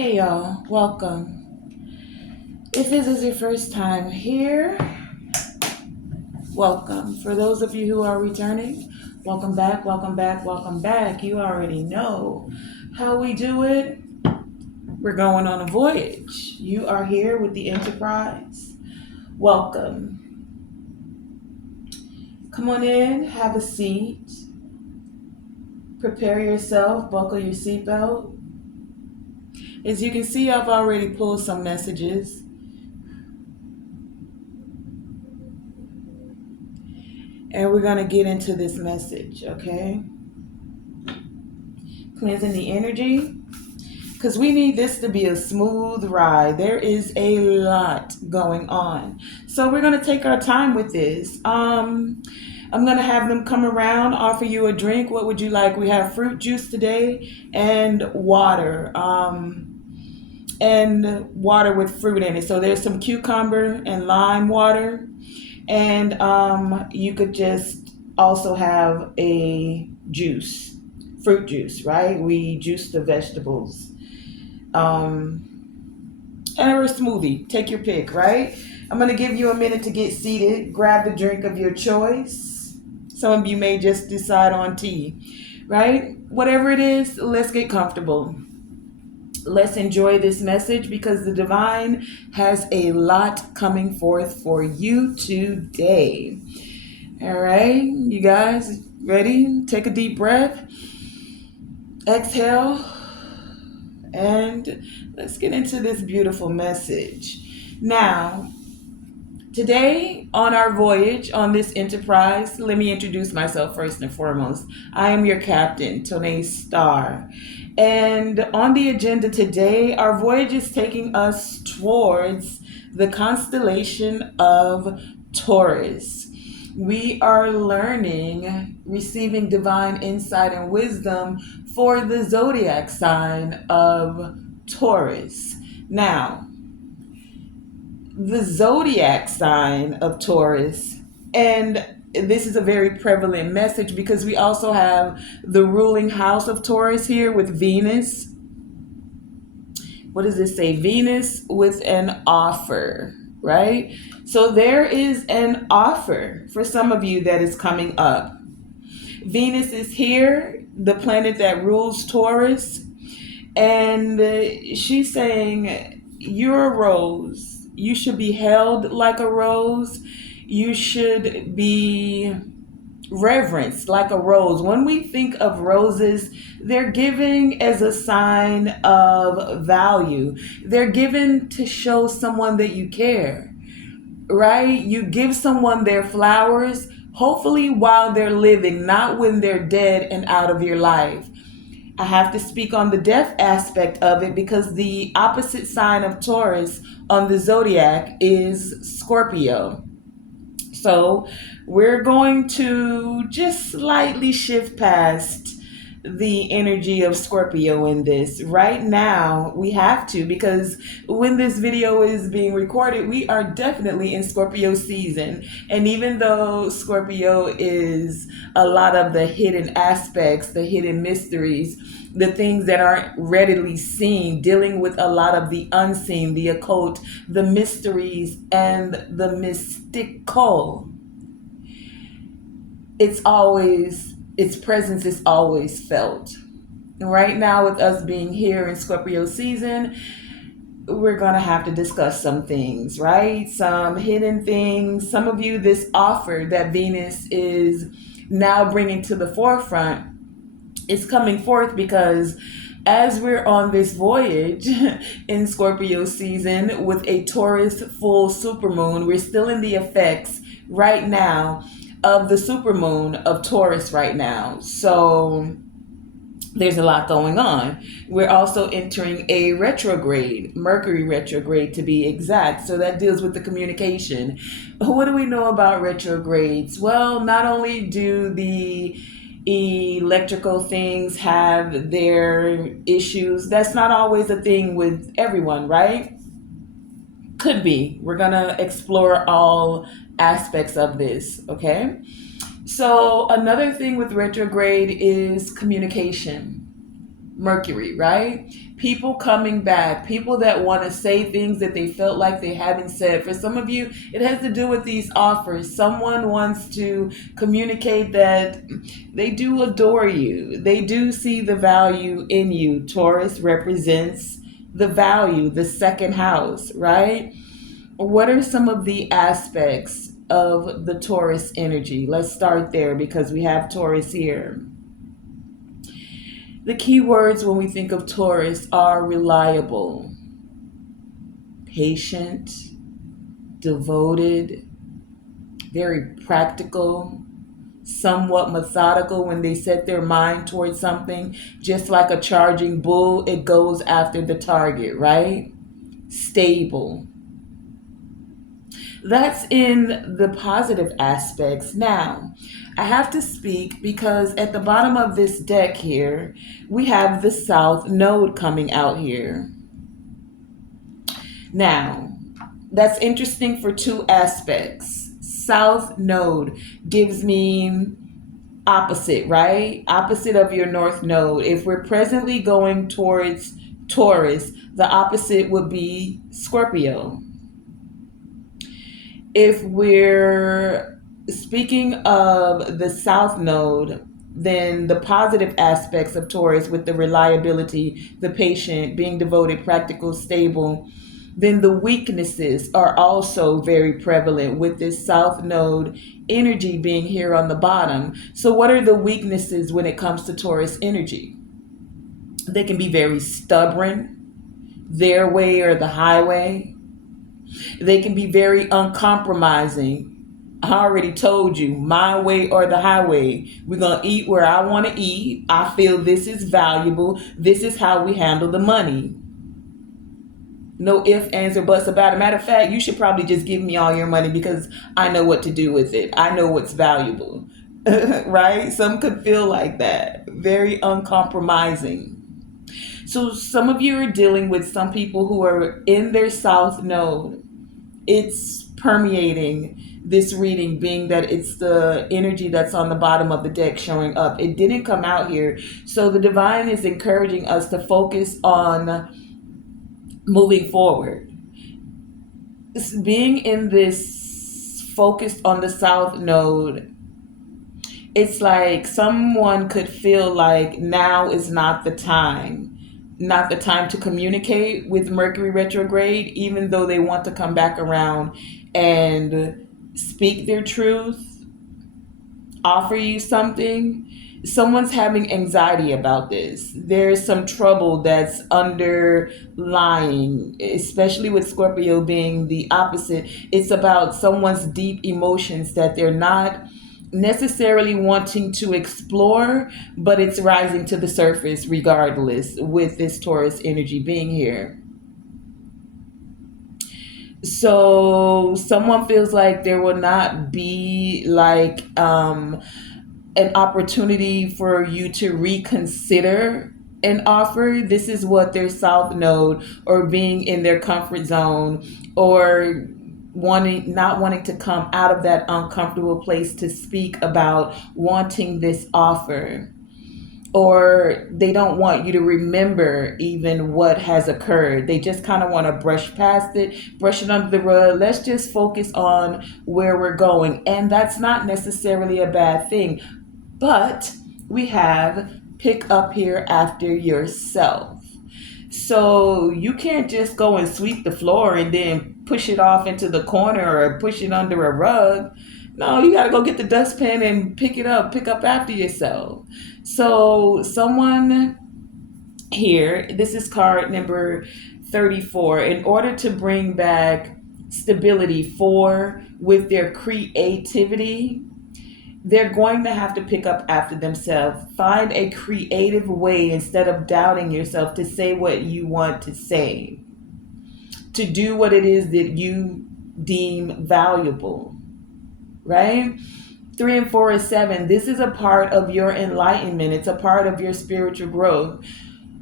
Hey y'all, welcome. If this is your first time here, welcome. For those of you who are returning, welcome back, welcome back, welcome back. You already know how we do it. We're going on a voyage. You are here with the Enterprise. Welcome. Come on in, have a seat, prepare yourself, buckle your seatbelt. As you can see, I've already pulled some messages. And we're going to get into this message, okay? Cleansing the energy. Because we need this to be a smooth ride. There is a lot going on. So we're going to take our time with this. I'm going to have them come around, offer you a drink. What would you like? We have fruit juice today and water. And water with fruit in it. So there's some cucumber and lime water. And you could just also have a juice, fruit juice, right? We juice the vegetables. And or a smoothie. Take your pick, right? I'm going to give you a minute to get seated. Grab the drink of your choice. Some of you may just decide on tea, right? Whatever it is, let's get comfortable. Let's enjoy this message because the divine has a lot coming forth for you today. All right, you guys ready? Take a deep breath. Exhale. And let's get into this beautiful message. Now, today on our voyage on this Enterprise, let me introduce myself first and foremost. I am your captain, Tonae Star. And on the agenda today, our voyage is taking us towards the constellation of Taurus. We are learning, receiving divine insight and wisdom for the zodiac sign of Taurus. Now, the zodiac sign of Taurus, and this is a very prevalent message because we also have the ruling house of Taurus here with Venus. What does this say? Venus with an offer, right? So there is an offer for some of you that is coming up. Venus is here, the planet that rules Taurus, and she's saying, you're a rose. You should be held like a rose. You should be reverenced like a rose. When we think of roses, they're given as a sign of value. They're given to show someone that you care, right? You give someone their flowers, hopefully while they're living, not when they're dead and out of your life. I have to speak on the death aspect of it because the opposite sign of Taurus on the zodiac is Scorpio. So we're going to just slightly shift past the energy of Scorpio in this. Right now, we have to, because when this video is being recorded, we are definitely in Scorpio season. And even though Scorpio is a lot of the hidden aspects, the hidden mysteries, the things that aren't readily seen, dealing with a lot of the unseen, the occult, the mysteries, and the mystical, its presence is always felt. Right now, with us being here in Scorpio season, we're going to have to discuss some things, right? Some hidden things. Some of you, this offer that Venus is now bringing to the forefront is coming forth because as we're on this voyage in Scorpio season with a Taurus full supermoon, we're still in the effects right now of the supermoon of Taurus right now. So there's a lot going on. We're also entering a retrograde, Mercury retrograde to be exact. So that deals with the communication. What do we know about retrogrades? Well, not only do the electrical things have their issues, that's not always a thing with everyone, right? Could be. We're going to explore all aspects of this, okay? So another thing with retrograde is communication, Mercury, right? People coming back, people that want to say things that they felt like they haven't said. For some of you, it has to do with these offers. Someone wants to communicate that they do adore you, they do see the value in you. Taurus represents the value, the second house, right? What are some of the aspects of the Taurus energy? Let's start there because we have Taurus here. The key words when we think of Taurus are reliable, patient, devoted, very practical, somewhat methodical when they set their mind towards something. Just like a charging bull, it goes after the target, right? Stable. That's in the positive aspects. Now, I have to speak because at the bottom of this deck here, we have the South Node coming out here. Now, that's interesting for two aspects. South Node gives me opposite, right? Opposite of your North Node. If we're presently going towards Taurus, the opposite would be Scorpio. If we're speaking of the South Node, then the positive aspects of Taurus with the reliability, the patient, being devoted, practical, stable, then the weaknesses are also very prevalent with this South Node energy being here on the bottom. So, what are the weaknesses when it comes to Taurus energy? They can be very stubborn, their way or the highway. They can be very uncompromising. I already told you, my way or the highway. We're going to eat where I want to eat. I feel this is valuable. This is how we handle the money. No ifs, ands, or buts about it. Matter of fact, you should probably just give me all your money because I know what to do with it. I know what's valuable. Right? Some could feel like that. Very uncompromising. So some of you are dealing with some people who are in their South Node. It's permeating this reading, being that it's the energy that's on the bottom of the deck showing up. It didn't come out here. So the divine is encouraging us to focus on moving forward. Being in this focused on the South Node, it's like someone could feel like now is not the time. Not the time to communicate with Mercury retrograde, even though they want to come back around and speak their truth, offer you something. Someone's having anxiety about this. There's some trouble that's underlying, especially with Scorpio being the opposite. It's about someone's deep emotions that they're not necessarily wanting to explore, but it's rising to the surface regardless with this Taurus energy being here. So someone feels like there will not be like an opportunity for you to reconsider an offer. This is what their South Node or being in their comfort zone or not wanting to come out of that uncomfortable place to speak about wanting this offer, or they don't want you to remember even what has occurred. They just kind of want to brush past it, brush it under the rug. Let's just focus on where we're going, and that's not necessarily a bad thing. But we have pick up here after yourself. So you can't just go and sweep the floor and then push it off into the corner or push it under a rug. No, you got to go get the dustpan and pick up after yourself. So someone here, this is card number 34, in order to bring back stability with their creativity, they're going to have to pick up after themselves. Find a creative way instead of doubting yourself to say what you want to say, to do what it is that you deem valuable, right? 3 and 4 is 7. This is a part of your enlightenment. It's a part of your spiritual growth.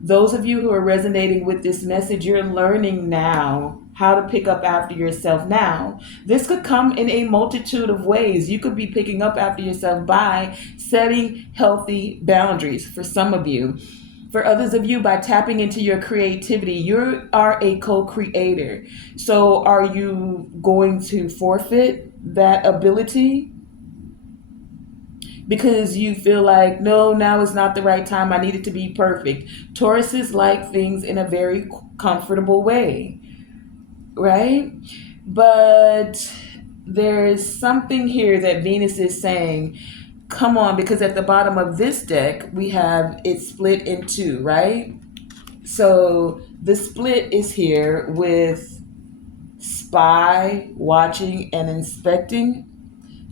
Those of you who are resonating with this message, you're learning now how to pick up after yourself now. This could come in a multitude of ways. You could be picking up after yourself by setting healthy boundaries for some of you. For others of you, by tapping into your creativity, you are a co-creator. So are you going to forfeit that ability because you feel like, no, now is not the right time, I need it to be perfect? Tauruses like things in a very comfortable way, right? But there's something here that Venus is saying, come on, because at the bottom of this deck, we have it split in two, right? So the split is here with spy, watching, and inspecting.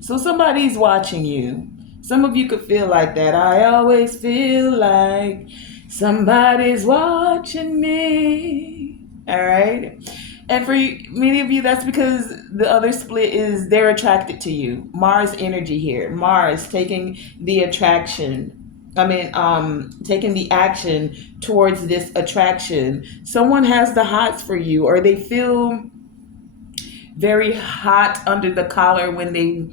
So somebody's watching you. Some of you could feel like that. I always feel like somebody's watching me. All right. And for many of you, that's because the other split is they're attracted to you. Mars energy here. Mars taking the attraction. Taking the action towards this attraction. Someone has the hots for you, or they feel very hot under the collar when they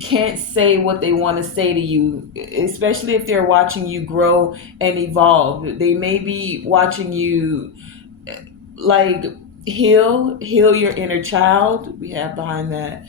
can't say what they want to say to you, especially if they're watching you grow and evolve. They may be watching you like heal your inner child. We have behind that.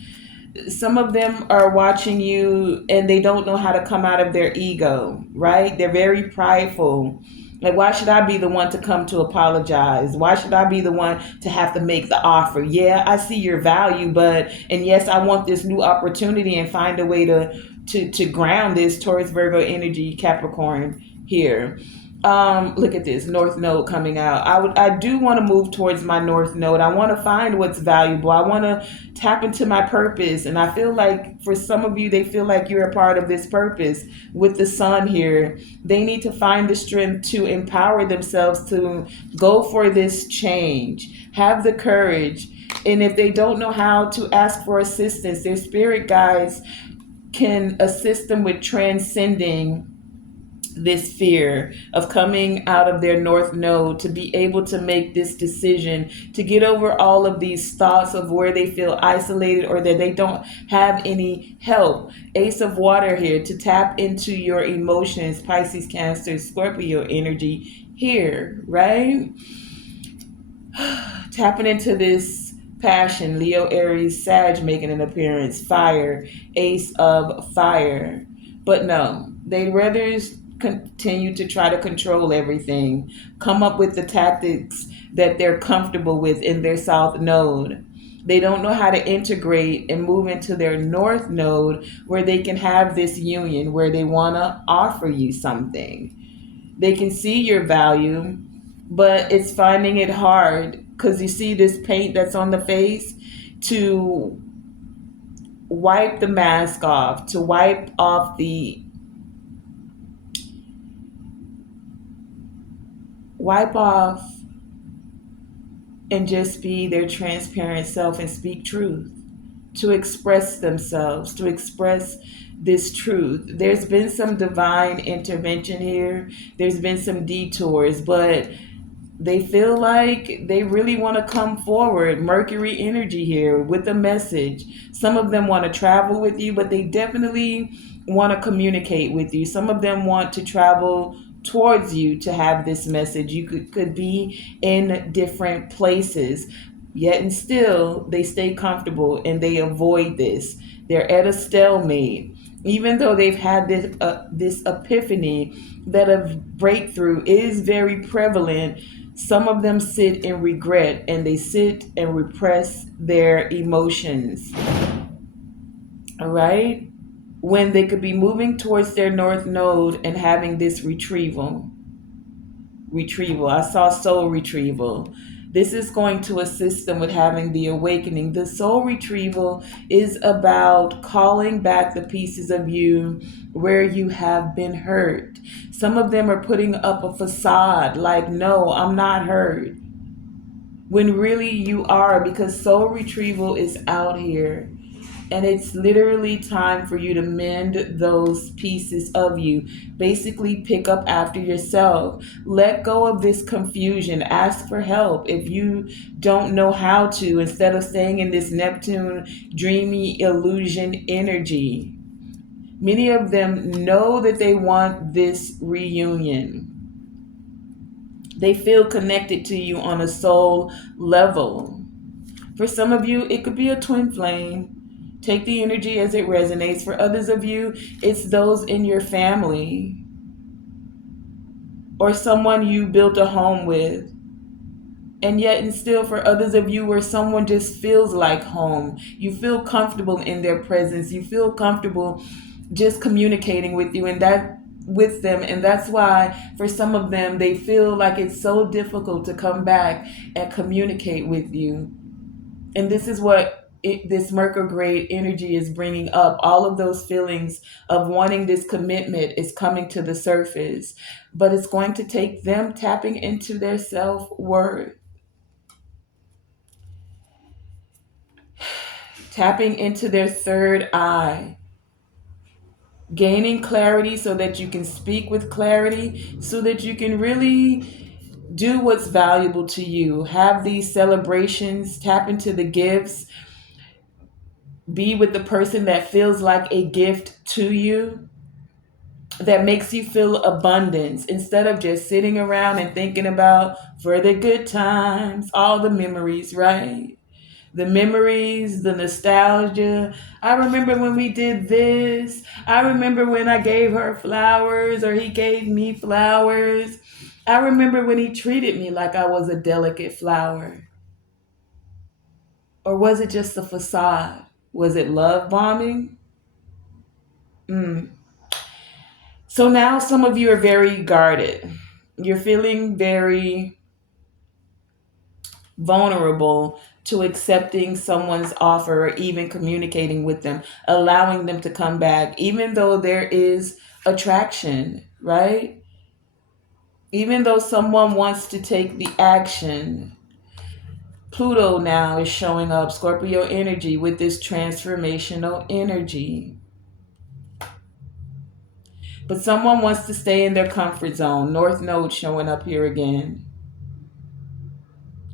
Some of them are watching you and they don't know how to come out of their ego, right? They're very prideful. Like, why should I be the one to come to apologize? Why should I be the one to have to make the offer? Yeah, I see your value, and yes, I want this new opportunity and find a way to ground this Taurus Virgo energy Capricorn here. Look at this North Node coming out. I do want to move towards my North Node. I want to find what's valuable. I want to tap into my purpose. And I feel like for some of you, they feel like you're a part of this purpose with the sun here. They need to find the strength to empower themselves to go for this change. Have the courage. And if they don't know how to ask for assistance, their spirit guides can assist them with transcending this fear of coming out of their North Node, to be able to make this decision, to get over all of these thoughts of where they feel isolated or that they don't have any help. Ace of Water here, to tap into your emotions, Pisces, Cancer, Scorpio energy here, right? Tapping into this passion, Leo, Aries, Sag making an appearance, fire, Ace of Fire. But no, they'd rather continue to try to control everything, come up with the tactics that they're comfortable with in their South Node. They don't know how to integrate and move into their North Node where they can have this union, where they want to offer you something. They can see your value, but it's finding it hard because you see this paint that's on the face, to wipe the mask off, to wipe off and just be their transparent self and speak truth, to express themselves, to express this truth. There's been some divine intervention here. There's been some detours, but they feel like they really want to come forward. Mercury energy here with a message. Some of them want to travel with you, but they definitely want to communicate with you. Some of them want to travel towards you to have this message. You could be in different places, yet and still they stay comfortable and they avoid this. They're at a stalemate. Even though they've had this epiphany that a breakthrough is very prevalent, some of them sit in regret and they sit and repress their emotions. All right? When they could be moving towards their North Node and having this retrieval. I saw soul retrieval. This is going to assist them with having the awakening. The soul retrieval is about calling back the pieces of you where you have been hurt. Some of them are putting up a facade like, no, I'm not hurt, when really you are, because soul retrieval is out here. And it's literally time for you to mend those pieces of you. Basically, pick up after yourself. Let go of this confusion. Ask for help if you don't know how to, instead of staying in this Neptune dreamy illusion energy. Many of them know that they want this reunion. They feel connected to you on a soul level. For some of you, it could be a twin flame. Take the energy as it resonates. For others of you, it's those in your family or someone you built a home with. And yet, and still, for others of you, where someone just feels like home. You feel comfortable in their presence. You feel comfortable just communicating with you, and that with them. And that's why, for some of them, they feel like it's so difficult to come back and communicate with you. And this is what this Mercograde energy is bringing up. All of those feelings of wanting this commitment is coming to the surface, but it's going to take them tapping into their self-worth, tapping into their third eye, gaining clarity so that you can speak with clarity, so that you can really do what's valuable to you. Have these celebrations, tap into the gifts, be with the person that feels like a gift to you, that makes you feel abundance, instead of just sitting around and thinking about for the good times, all the memories, right? The memories, the nostalgia. I remember when we did this. I remember when I gave her flowers or he gave me flowers. I remember when he treated me like I was a delicate flower. Or was it just a facade? Was it love bombing? Mm. So now some of you are very guarded. You're feeling very vulnerable to accepting someone's offer or even communicating with them, allowing them to come back, even though there is attraction, right? Even though someone wants to take the action. Pluto now is showing up, Scorpio energy, with this transformational energy. But someone wants to stay in their comfort zone. North Node showing up here again.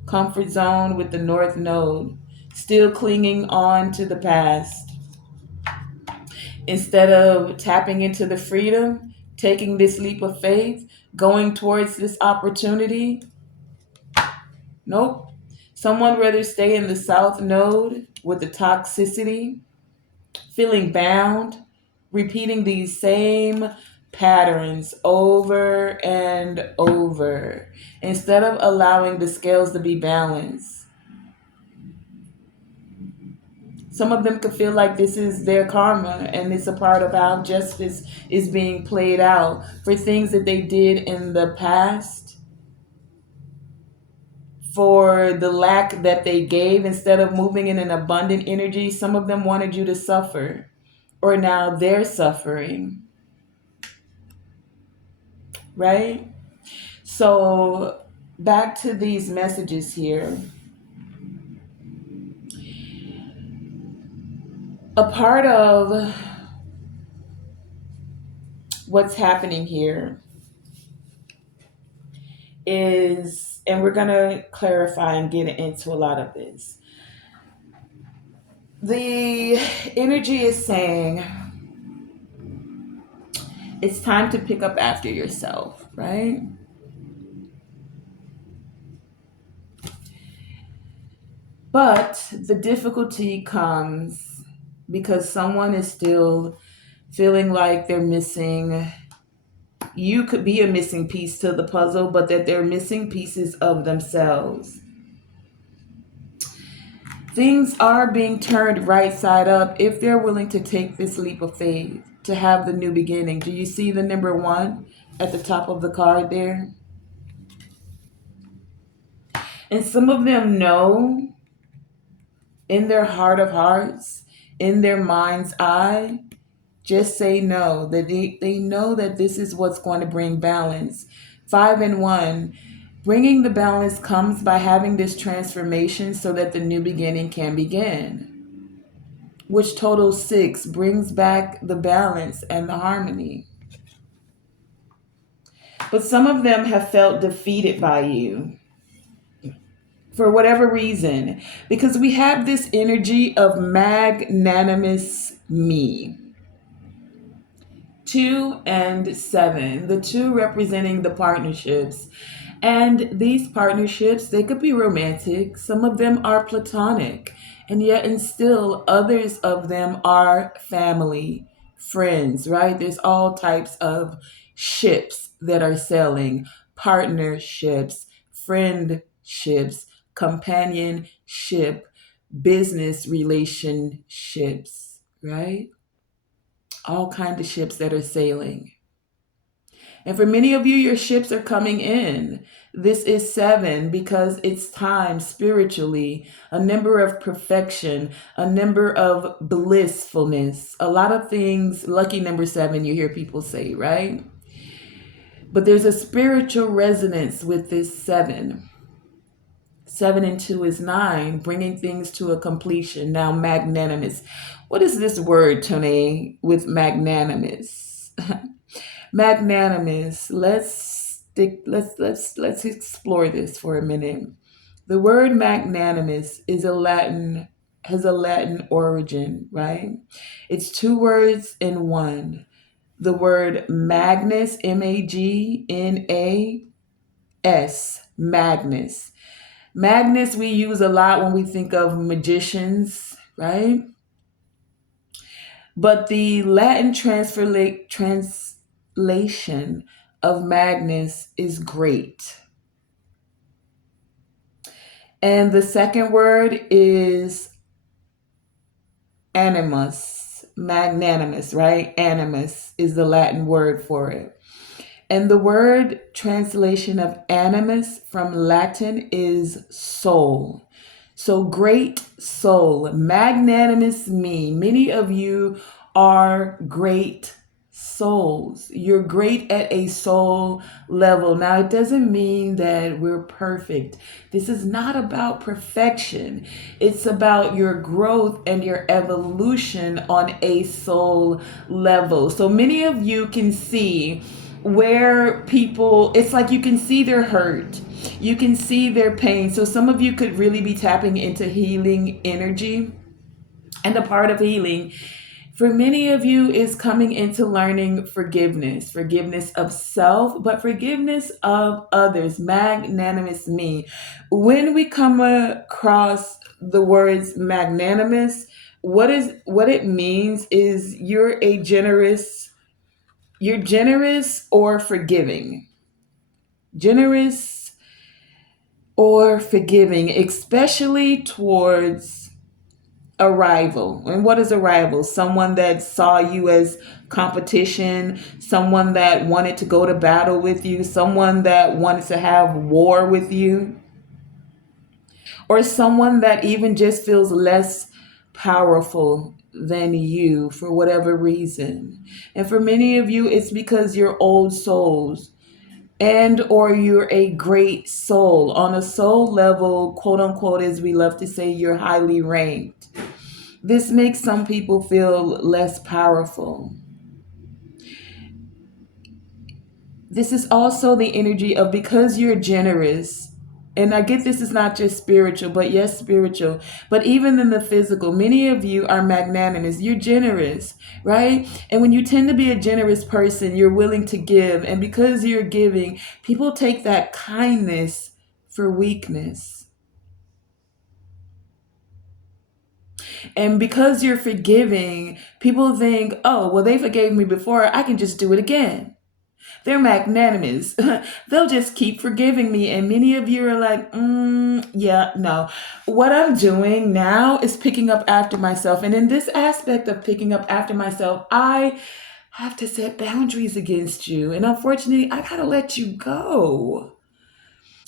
Comfort zone with the North Node. Still clinging on to the past. Instead of tapping into the freedom, taking this leap of faith, going towards this opportunity. Nope. Someone rather stay in the South Node with the toxicity, feeling bound, repeating these same patterns over and over, instead of allowing the scales to be balanced. Some of them could feel like this is their karma and it's a part of how justice is being played out for things that they did in the past, for the lack that they gave. Instead of moving in an abundant energy, some of them wanted you to suffer, or now they're suffering, right? So back to these messages here. A part of what's happening here is, and we're going to clarify and get into a lot of this. The energy is saying it's time to pick up after yourself, right? But the difficulty comes because someone is still feeling like they're missing. You could be a missing piece to the puzzle, but that they're missing pieces of themselves. Things are being turned right side up if they're willing to take this leap of faith, to have the new beginning. Do you see the number 1 at the top of the card there? And some of them know in their heart of hearts, in their mind's eye, just say no, that they know that this is what's going to bring balance. 5 and 1. Bringing the balance comes by having this transformation so that the new beginning can begin, which totals 6, brings back the balance and the harmony. But some of them have felt defeated by you for whatever reason, because we have this energy of magnanimous me. 2 and 7, the 2 representing the partnerships. And these partnerships, they could be romantic, some of them are platonic, and yet and still others of them are family, friends, right? There's all types of ships that are sailing, partnerships, friendships, companionship, business relationships, right? All kinds of ships that are sailing. And for many of you, your ships are coming in. This is seven because it's time spiritually, a number of perfection, a number of blissfulness, a lot of things. Lucky number seven, you hear people say, right? But there's a spiritual resonance with this seven. Seven and two is nine, bringing things to a completion. Now, magnanimous. What is this word, Tonae, with magnanimous? Magnanimous. Let's explore this for a minute. The word magnanimous is a Latin has a Latin origin, right? It's two words in one. The word magnus, Magnas, Magnus. Magnus we use a lot when we think of magicians, right? But the Latin translation of Magnus is great. And the second word is animus, magnanimous, right? Animus is the Latin word for it. And the word translation of animus from Latin is soul. So great soul, magnanimous me. Many of you are great souls. You're great at a soul level. Now, it doesn't mean that we're perfect. This is not about perfection. It's about your growth and your evolution on a soul level. So many of you can see where people, it's like you can see their hurt, you can see their pain. So some of you could really be tapping into healing energy. And a part of healing for many of you is coming into learning forgiveness, forgiveness of self, but forgiveness of others, magnanimous me. When we come across the words magnanimous, what it means is you're generous or forgiving. Generous or forgiving, especially towards a rival. And what is a rival? Someone that saw you as competition, someone that wanted to go to battle with you, someone that wanted to have war with you, or someone that even just feels less powerful than you for whatever reason. And for many of you, it's because you're old souls and or you're a great soul. On a soul level, quote unquote, as we love to say, you're highly ranked. This makes some people feel less powerful. This is also the energy of because you're generous. And I get this is not just spiritual, but yes, spiritual. But even in the physical, many of you are magnanimous. You're generous, right? And when you tend to be a generous person, you're willing to give. And because you're giving, people take that kindness for weakness. And because you're forgiving, people think, oh, well, they forgave me before. I can just do it again. They're magnanimous. They'll just keep forgiving me. And many of you are like, yeah, no. What I'm doing now is picking up after myself. And in this aspect of picking up after myself, I have to set boundaries against you. And unfortunately, I got to let you go.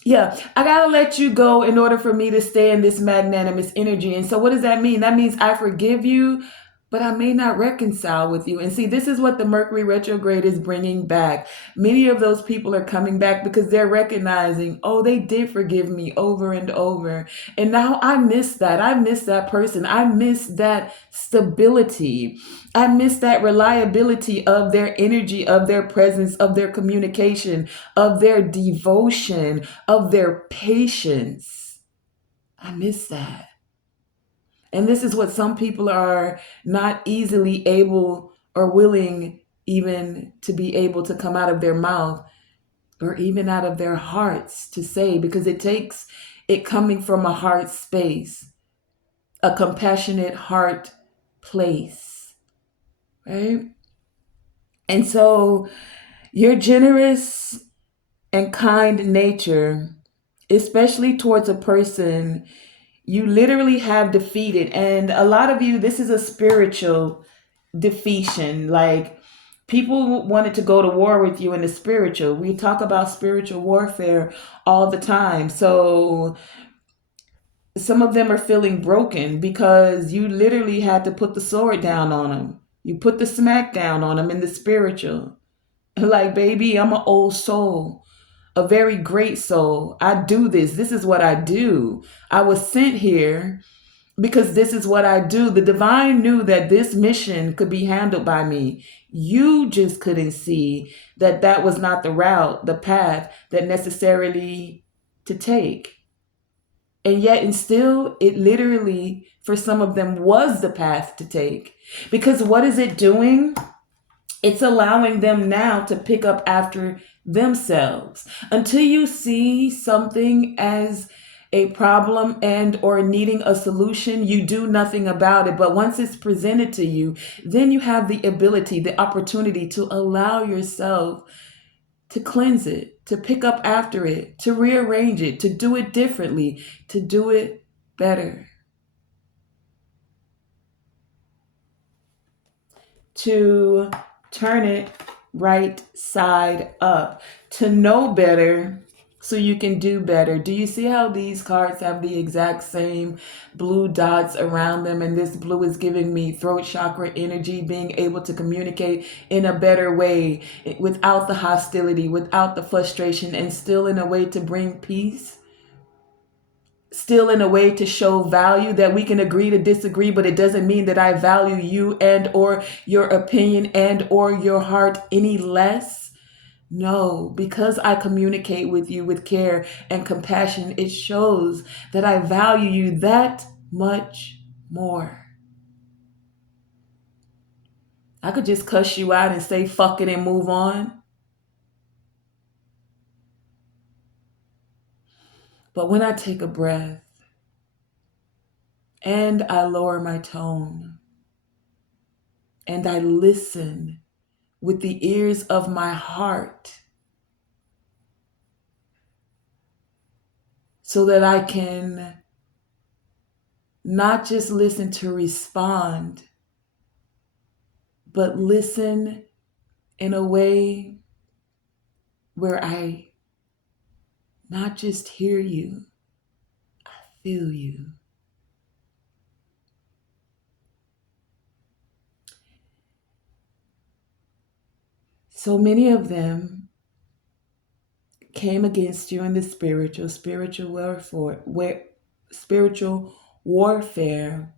Yeah, I gotta let you go in order for me to stay in this magnanimous energy. And so, what does that mean? That means I forgive you, but I may not reconcile with you. And see, this is what the Mercury retrograde is bringing back. Many of those people are coming back because they're recognizing, oh, they did forgive me over and over. And now I miss that. I miss that person. I miss that stability. I miss that reliability of their energy, of their presence, of their communication, of their devotion, of their patience. I miss that. And this is what some people are not easily able or willing even to be able to come out of their mouth. or even out of their hearts to say, because it takes it coming from a heart space, a compassionate heart place, right? And so your generous and kind nature, especially towards a person you literally have defeated. And a lot of you, this is a spiritual defeation. Like, people wanted to go to war with you in the spiritual. We talk about spiritual warfare all the time. So some of them are feeling broken because you literally had to put the sword down on them. You put the smack down on them in the spiritual. Like, baby, I'm an old soul, a very great soul. I do this. This is what I do. I was sent here because this is what I do. The divine knew that this mission could be handled by me. You just couldn't see that that was not the route, the path that necessarily to take. And yet, and still, it literally, for some of them, was the path to take. Because what is it doing? It's allowing them now to pick up after themselves. Until you see something as a problem and or needing a solution, you do nothing about it. But once it's presented to you, then you have the ability, the opportunity to allow yourself to cleanse it, to pick up after it, to rearrange it, to do it differently, to do it better, to turn it right side up, to know better so you can do better. Do you see how these cards have the exact same blue dots around them? And this blue is giving me throat chakra energy, being able to communicate in a better way, without the hostility, without the frustration, and still in a way to bring peace. Still in a way to show value, that we can agree to disagree, but it doesn't mean that I value you and or your opinion and or your heart any less. No, because I communicate with you with care and compassion, it shows that I value you that much more. I could just cuss you out and say fuck it and move on. But when I take a breath and I lower my tone and I listen with the ears of my heart, so that I can not just listen to respond, but listen in a way where I not just hear you, I feel you. So many of them came against you in the spiritual warfare,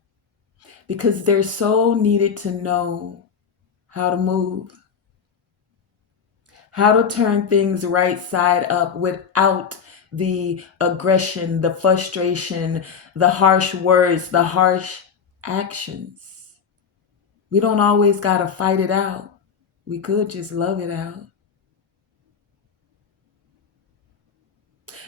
because their soul needed to know how to move, how to turn things right side up without the aggression, the frustration, the harsh words, the harsh actions. We don't always got to fight it out. We could just love it out.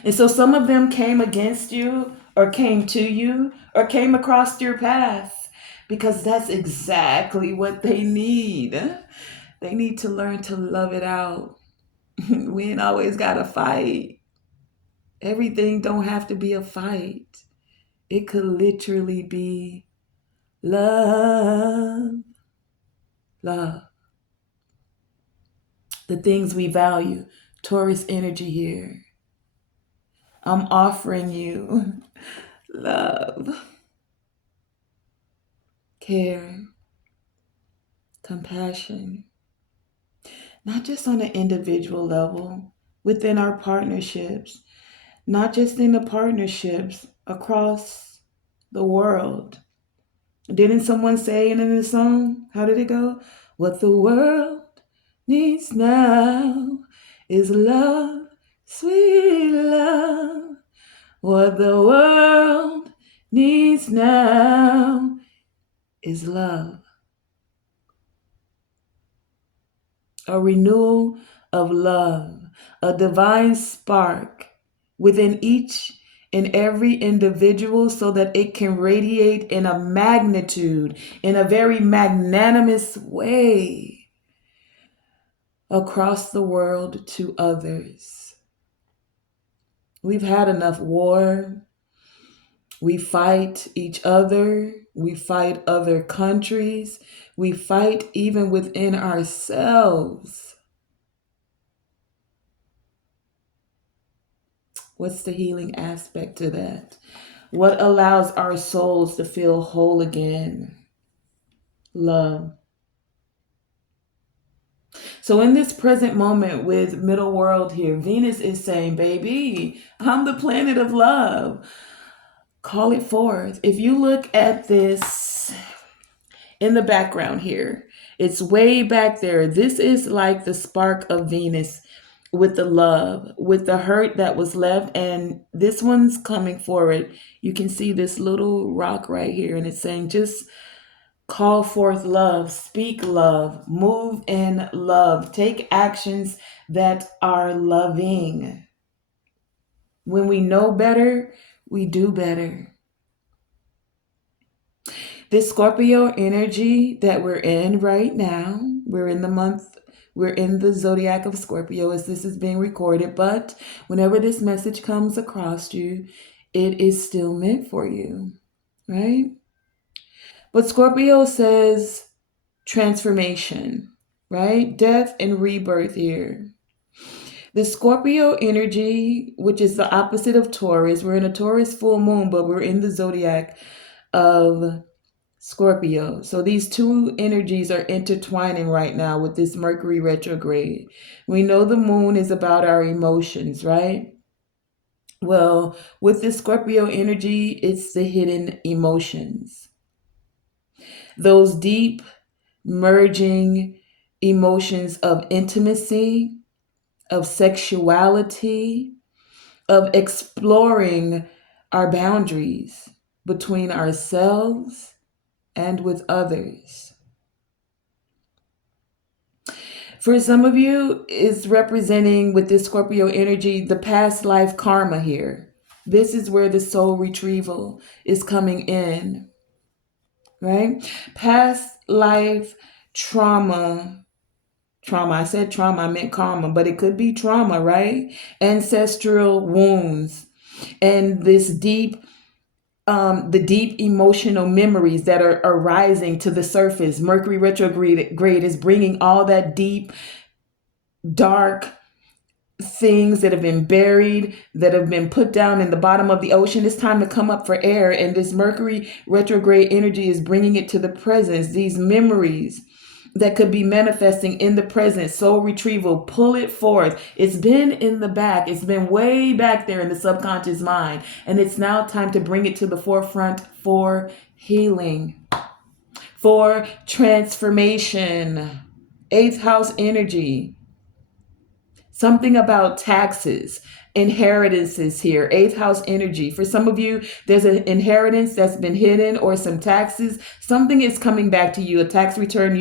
And so some of them came against you, or came to you, or came across your path, because that's exactly what they need. They need to learn to love it out. We ain't always got to fight. Everything don't have to be a fight. It could literally be love. Love. The things we value. Taurus energy here. I'm offering you love, care, compassion, not just on an individual level, within our partnerships, not just in the partnerships, across the world. Didn't someone say it in the song? How did it go? What the world needs now is love, sweet love. What the world needs now is love. A renewal of love, a divine spark within each and every individual so that it can radiate in a magnitude, in a very magnanimous way across the world to others. We've had enough war. We fight each other. We fight other countries. We fight even within ourselves. What's the healing aspect to that? What allows our souls to feel whole again? Love. So, in this present moment with Middle World here, Venus is saying, baby, I'm the planet of love. Call it forth. If you look at this in the background here, it's way back there. This is like the spark of Venus with the love, with the hurt that was left. And this one's coming forward. You can see this little rock right here, and it's saying, just call forth love, speak love, move in love, take actions that are loving. When we know better, we do better. This Scorpio energy that we're in right now, we're in the month, we're in the zodiac of Scorpio as this is being recorded, but whenever this message comes across you, it is still meant for you, right? But Scorpio says transformation, right? Death and rebirth here. The Scorpio energy, which is the opposite of Taurus, we're in a Taurus full moon, but we're in the zodiac of Scorpio. So these two energies are intertwining right now with this Mercury retrograde. We know the moon is about our emotions, right? Well, with this Scorpio energy, it's the hidden emotions. Those deep, merging emotions of intimacy, of sexuality, of exploring our boundaries between ourselves and with others. For some of you, it's representing with this Scorpio energy the past life karma here. This is where the soul retrieval is coming in, right? Past life trauma. I said trauma, I meant karma, but it could be trauma, right? Ancestral wounds and this the deep emotional memories that are arising to the surface. Mercury retrograde is bringing all that deep, dark things that have been buried, that have been put down in the bottom of the ocean. It's time to come up for air. And this Mercury retrograde energy is bringing it to the presence. These memories that could be manifesting in the present, soul retrieval, pull it forth. It's been in the back. It's been way back there in the subconscious mind. And it's now time to bring it to the forefront for healing, for transformation. Eighth house energy. Something about taxes, inheritances here, eighth house energy. For some of you, there's an inheritance that's been hidden or some taxes. Something is coming back to you, a tax return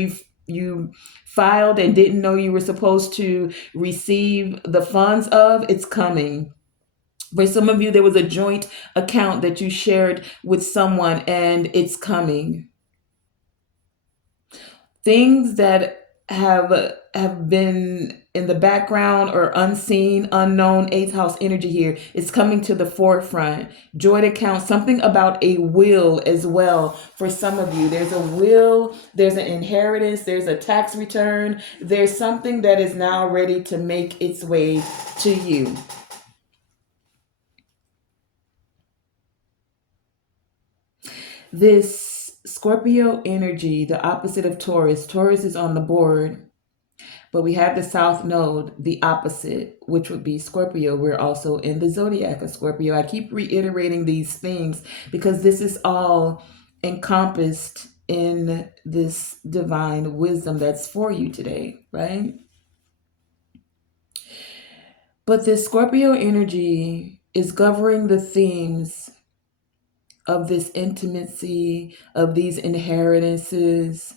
you filed and didn't know you were supposed to receive the funds of. It's coming. For some of you, there was a joint account that you shared with someone and it's coming. Things that have been in the background or unseen, unknown, eighth house energy here is coming to the forefront. Joint account, something about a will as well. For some of you, there's a will, there's an inheritance, there's a tax return, there's something that is now ready to make its way to you. This Scorpio energy, the opposite of Taurus. Taurus is on the board, but we have the South Node, the opposite, which would be Scorpio. We're also in the zodiac of Scorpio. I keep reiterating these things because this is all encompassed in this divine wisdom that's for you today, right? But this Scorpio energy is governing the themes of this intimacy, of these inheritances,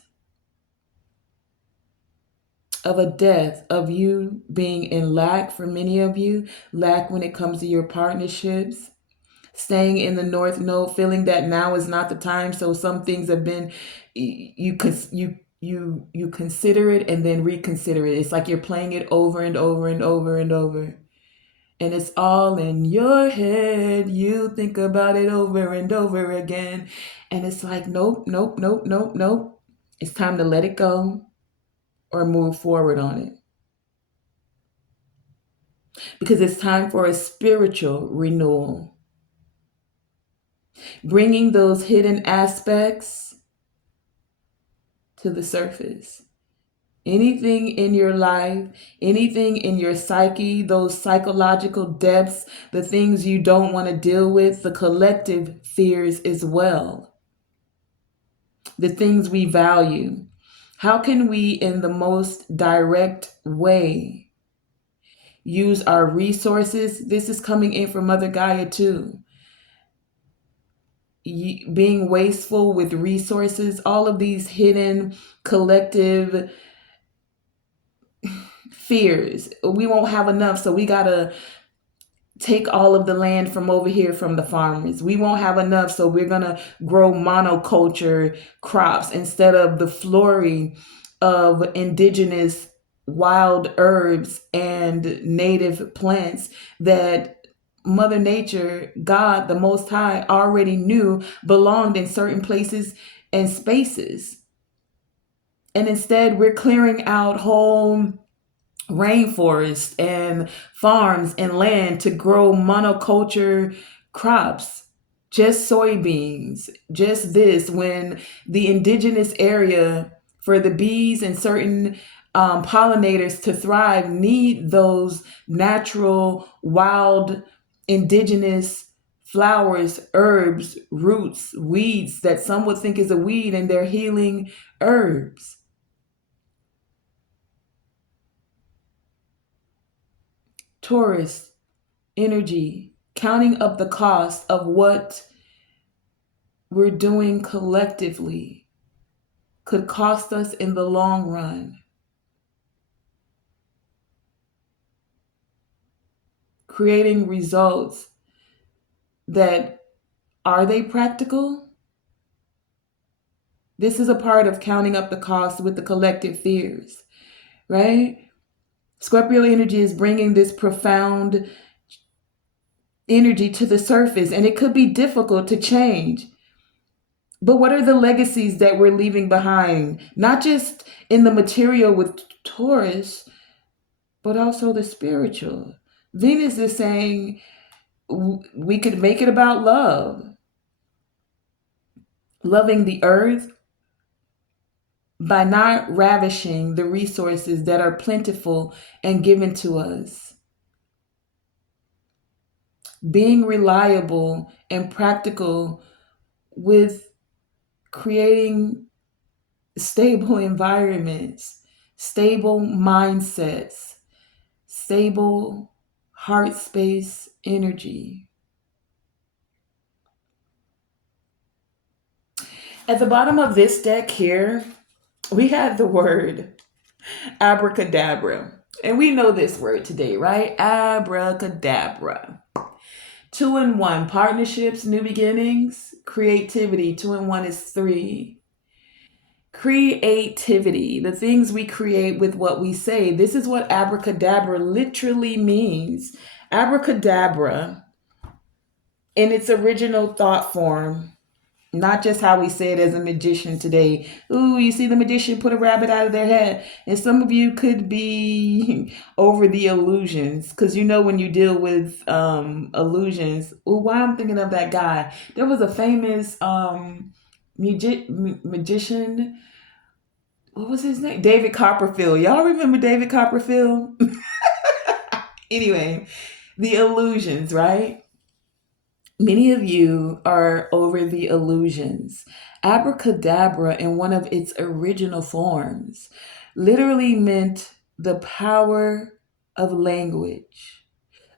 of a death, of you being in lack for many of you, lack when it comes to your partnerships, staying in the north node, feeling that now is not the time. So some things have been, you consider it and then reconsider it. It's like you're playing it over and over and over and over. And it's all in your head. You think about it over and over again. And it's like, nope, nope, nope, nope, nope. It's time to let it go or move forward on it. Because it's time for a spiritual renewal. Bringing those hidden aspects to the surface. Anything in your life, anything in your psyche, those psychological depths, the things you don't want to deal with, the collective fears as well, the things we value. How can we, in the most direct way, use our resources? This is coming in from Mother Gaia too. Being wasteful with resources, all of these hidden collective fears. We won't have enough, so we gotta take all of the land from over here from the farmers. We won't have enough, so we're gonna grow monoculture crops instead of the flora of indigenous wild herbs and native plants that Mother Nature, God, the Most High, already knew belonged in certain places and spaces. And instead, we're clearing out whole rainforest and farms and land to grow monoculture crops, just soybeans, just this, when the indigenous area for the bees and certain pollinators to thrive need those natural wild indigenous flowers, herbs, roots, weeds that some would think is a weed, and they're healing herbs. Taurus energy, counting up the cost of what we're doing collectively could cost us in the long run. Creating results that, are they practical? This is a part of counting up the cost with the collective fears, right? Scorpio energy is bringing this profound energy to the surface, and it could be difficult to change. But what are the legacies that we're leaving behind? Not just in the material with Taurus, but also the spiritual. Venus is saying we could make it about love, loving the earth by not ravishing the resources that are plentiful and given to us. Being reliable and practical with creating stable environments, stable mindsets, stable heart space energy. At the bottom of this deck here, we have the word abracadabra. And we know this word today, right? Abracadabra. 2 and 1, partnerships, new beginnings, creativity. 2 and 1 is 3. Creativity, the things we create with what we say. This is what abracadabra literally means. Abracadabra, in its original thought form, not just how we say it as a magician today. Ooh, you see the magician put a rabbit out of their head. And some of you could be over the illusions. Because you know when you deal with illusions. Ooh, why I'm thinking of that guy. There was a famous magician. What was his name? David Copperfield. Y'all remember David Copperfield? Anyway, the illusions, right? Many of you are over the illusions. Abracadabra, in one of its original forms, literally meant the power of language,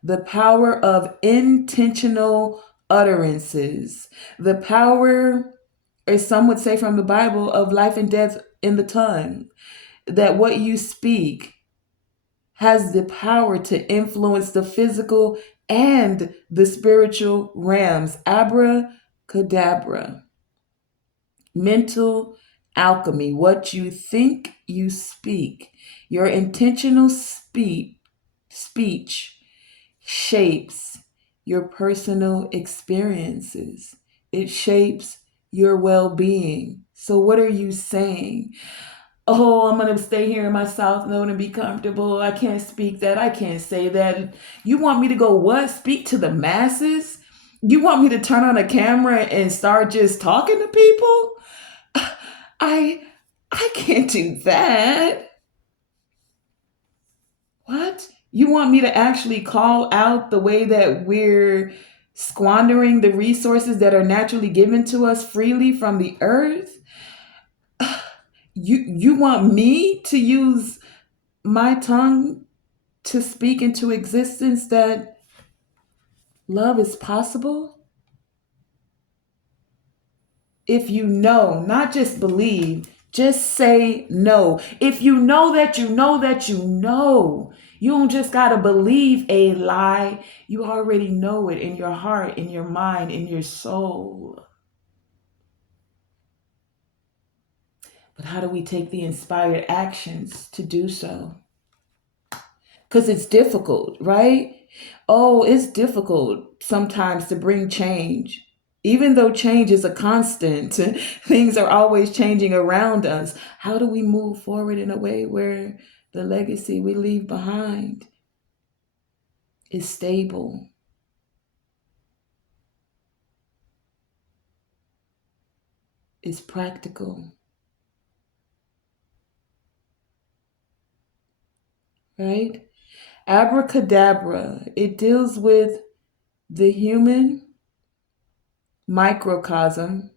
the power of intentional utterances, the power, or some would say from the Bible, of life and death in the tongue. that what you speak has the power to influence the physical and the spiritual realms. Abracadabra. Mental alchemy. What you think, you speak. Your intentional speech shapes your personal experiences. It shapes your well being. So, what are you saying? Oh, I'm going to stay here in my South Node and be comfortable. I can't speak that. I can't say that. You want me to go what? Speak to the masses? You want me to turn on a camera and start just talking to people? I I can't do that. What? You want me to actually call out the way that we're squandering the resources that are naturally given to us freely from the earth? You want me to use my tongue to speak into existence that love is possible? If you know, not just believe, just say no. If you know that you know that you know, you don't just got to believe a lie. You already know it in your heart, in your mind, in your soul. But how do we take the inspired actions to do so? Because it's difficult, right? Oh, it's difficult sometimes to bring change. Even though change is a constant, things are always changing around us. How do we move forward in a way where the legacy we leave behind is stable, is practical, right? Abracadabra, it deals with the human microcosm,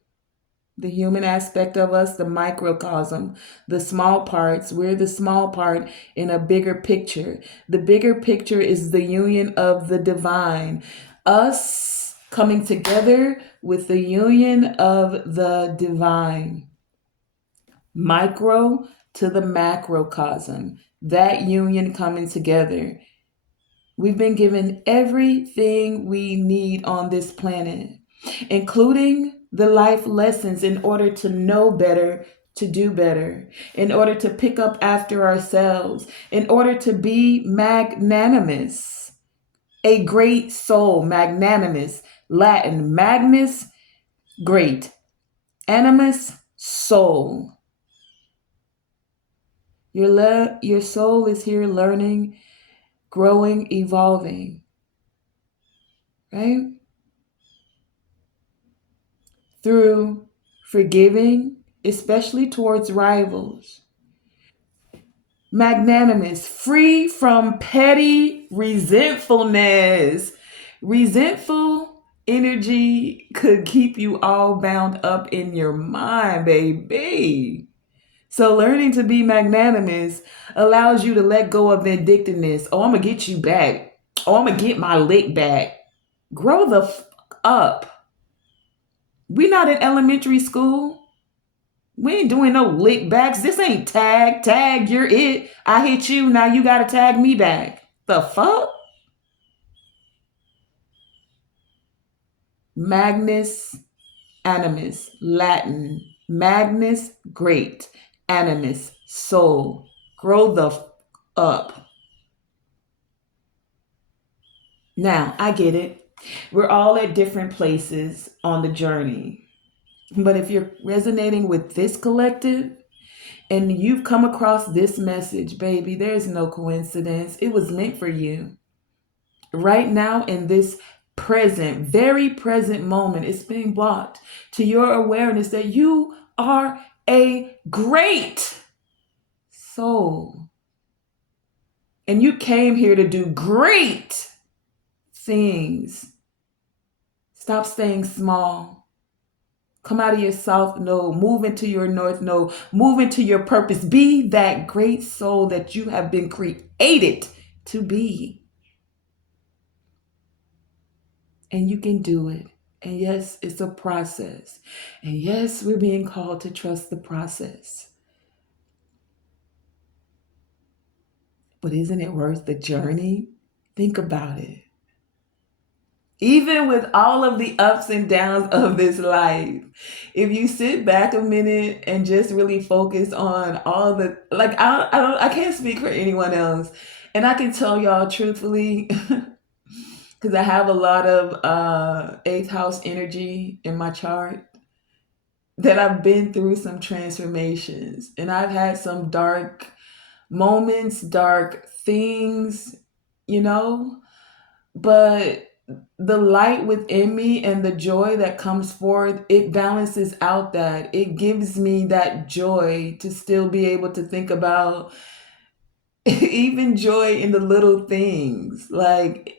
the human aspect of us, the microcosm, the small parts. We're the small part in a bigger picture. The bigger picture is the union of the divine, us coming together with the union of the divine. Micro to the macrocosm, that union coming together. We've been given everything we need on this planet, including the life lessons in order to know better, to do better, in order to pick up after ourselves, in order to be magnanimous. A great soul, magnanimous, Latin, magnus, great, animus, soul. Your soul is here learning, growing, evolving, right? Through forgiving, especially towards rivals, magnanimous, free from petty resentfulness. Resentful energy could keep you all bound up in your mind, baby. So learning to be magnanimous allows you to let go of vindictiveness. Oh, I'm gonna get you back. Oh, I'm gonna get my lick back. Grow the up. We not in elementary school. We ain't doing no lick backs. This ain't tag. Tag, you're it. I hit you. Now you gotta tag me back. The fuck? Magnus animus, Latin. Magnus, great. Animus, soul. Grow the up. Now, I get it. We're all at different places on the journey. But if you're resonating with this collective and you've come across this message, baby, there's no coincidence. It was meant for you. Right now, in this present, very present moment, it's being brought to your awareness that you are a great soul. And you came here to do great things. Stop staying small. Come out of your south node, move into your north node, move into your purpose. Be that great soul that you have been created to be. And you can do it. And yes, it's a process. And yes, we're being called to trust the process. But isn't it worth the journey? Think about it. Even with all of the ups and downs of this life, if you sit back a minute and just really focus on all the, like, I can't speak for anyone else. And I can tell y'all truthfully, because I have a lot of eighth house energy in my chart, that I've been through some transformations and I've had some dark moments, dark things, you know, but the light within me and the joy that comes forth, it balances out that. It gives me that joy to still be able to think about even joy in the little things. Like,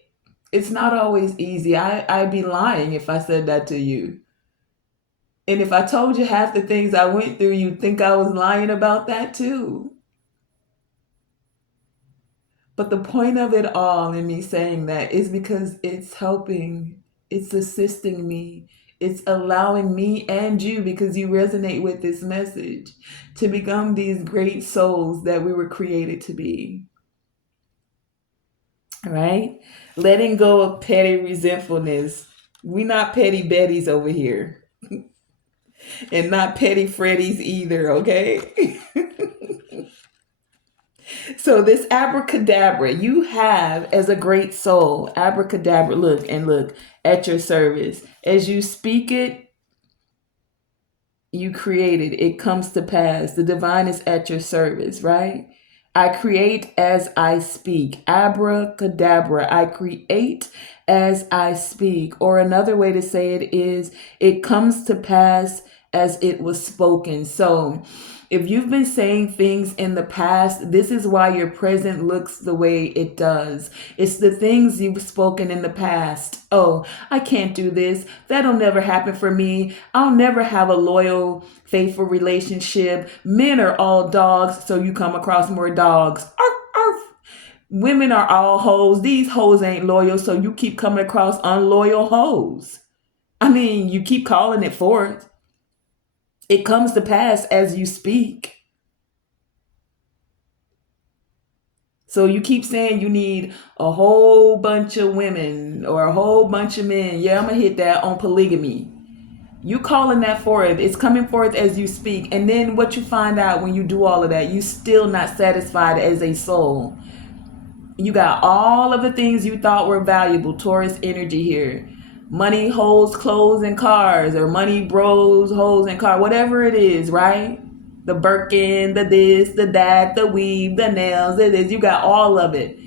it's not always easy. I'd be lying if I said that to you. And if I told you half the things I went through, you'd think I was lying about that too. But the point of it all in me saying that is because it's helping, it's assisting me, it's allowing me and you, because you resonate with this message, to become these great souls that we were created to be. All right? Letting go of petty resentfulness. We not petty Bettys over here. And not petty Freddies either, okay? So this abracadabra you have as a great soul, abracadabra, look and look, at your service. As you speak it, you create it. It comes to pass. The divine is at your service, right? I create as I speak. Abracadabra. I create as I speak. Or another way to say it is, it comes to pass as it was spoken. So if you've been saying things in the past, this is why your present looks the way it does. It's the things you've spoken in the past. Oh, I can't do this. That'll never happen for me. I'll never have a loyal, faithful relationship. Men are all dogs, so you come across more dogs. Arf, arf. Women are all hoes. These hoes ain't loyal, so you keep coming across unloyal hoes. I mean, you keep calling it forth. It comes to pass as you speak. So you keep saying you need a whole bunch of women or a whole bunch of men. Yeah, I'm going to hit that on polygamy. You calling that forth. It's coming forth as you speak. And then what you find out when you do all of that, you still not satisfied as a soul. You got all of the things you thought were valuable. Taurus energy here. Money, hoes, clothes, and cars, or money, bros, hoes, and car, whatever it is, right? The Birkin, the this, the that, the weave, the nails, the this. You got all of it.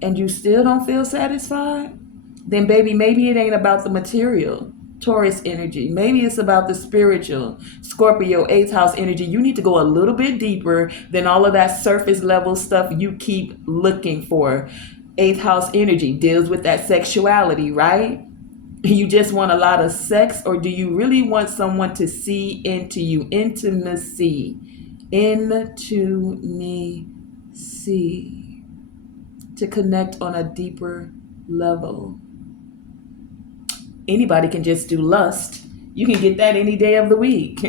And you still don't feel satisfied? Then baby, maybe it ain't about the material. Taurus energy. Maybe it's about the spiritual. Scorpio, 8th house energy. You need to go a little bit deeper than all of that surface level stuff you keep looking for. 8th house energy deals with that sexuality, right? You just want a lot of sex, or do you really want someone to see into you? Intimacy. Into me, see. To connect on a deeper level. Anybody can just do lust. You can get that any day of the week.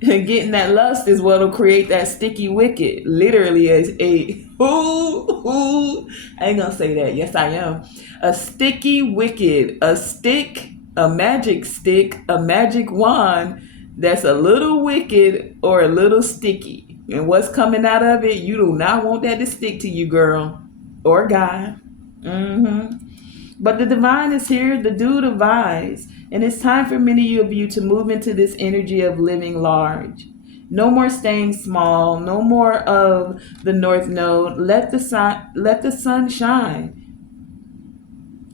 Getting that lust is what'll create that sticky wicket. Literally as a I ain't gonna say that. Yes, I am. A sticky wicket. A stick, a magic stick, a magic wand that's a little wicked or a little sticky. And what's coming out of it, you do not want that to stick to you, girl or guy. But the divine is here, the dude abides, and it's time for many of you to move into this energy of living large. No more staying small, no more of the north node. Let the sun shine.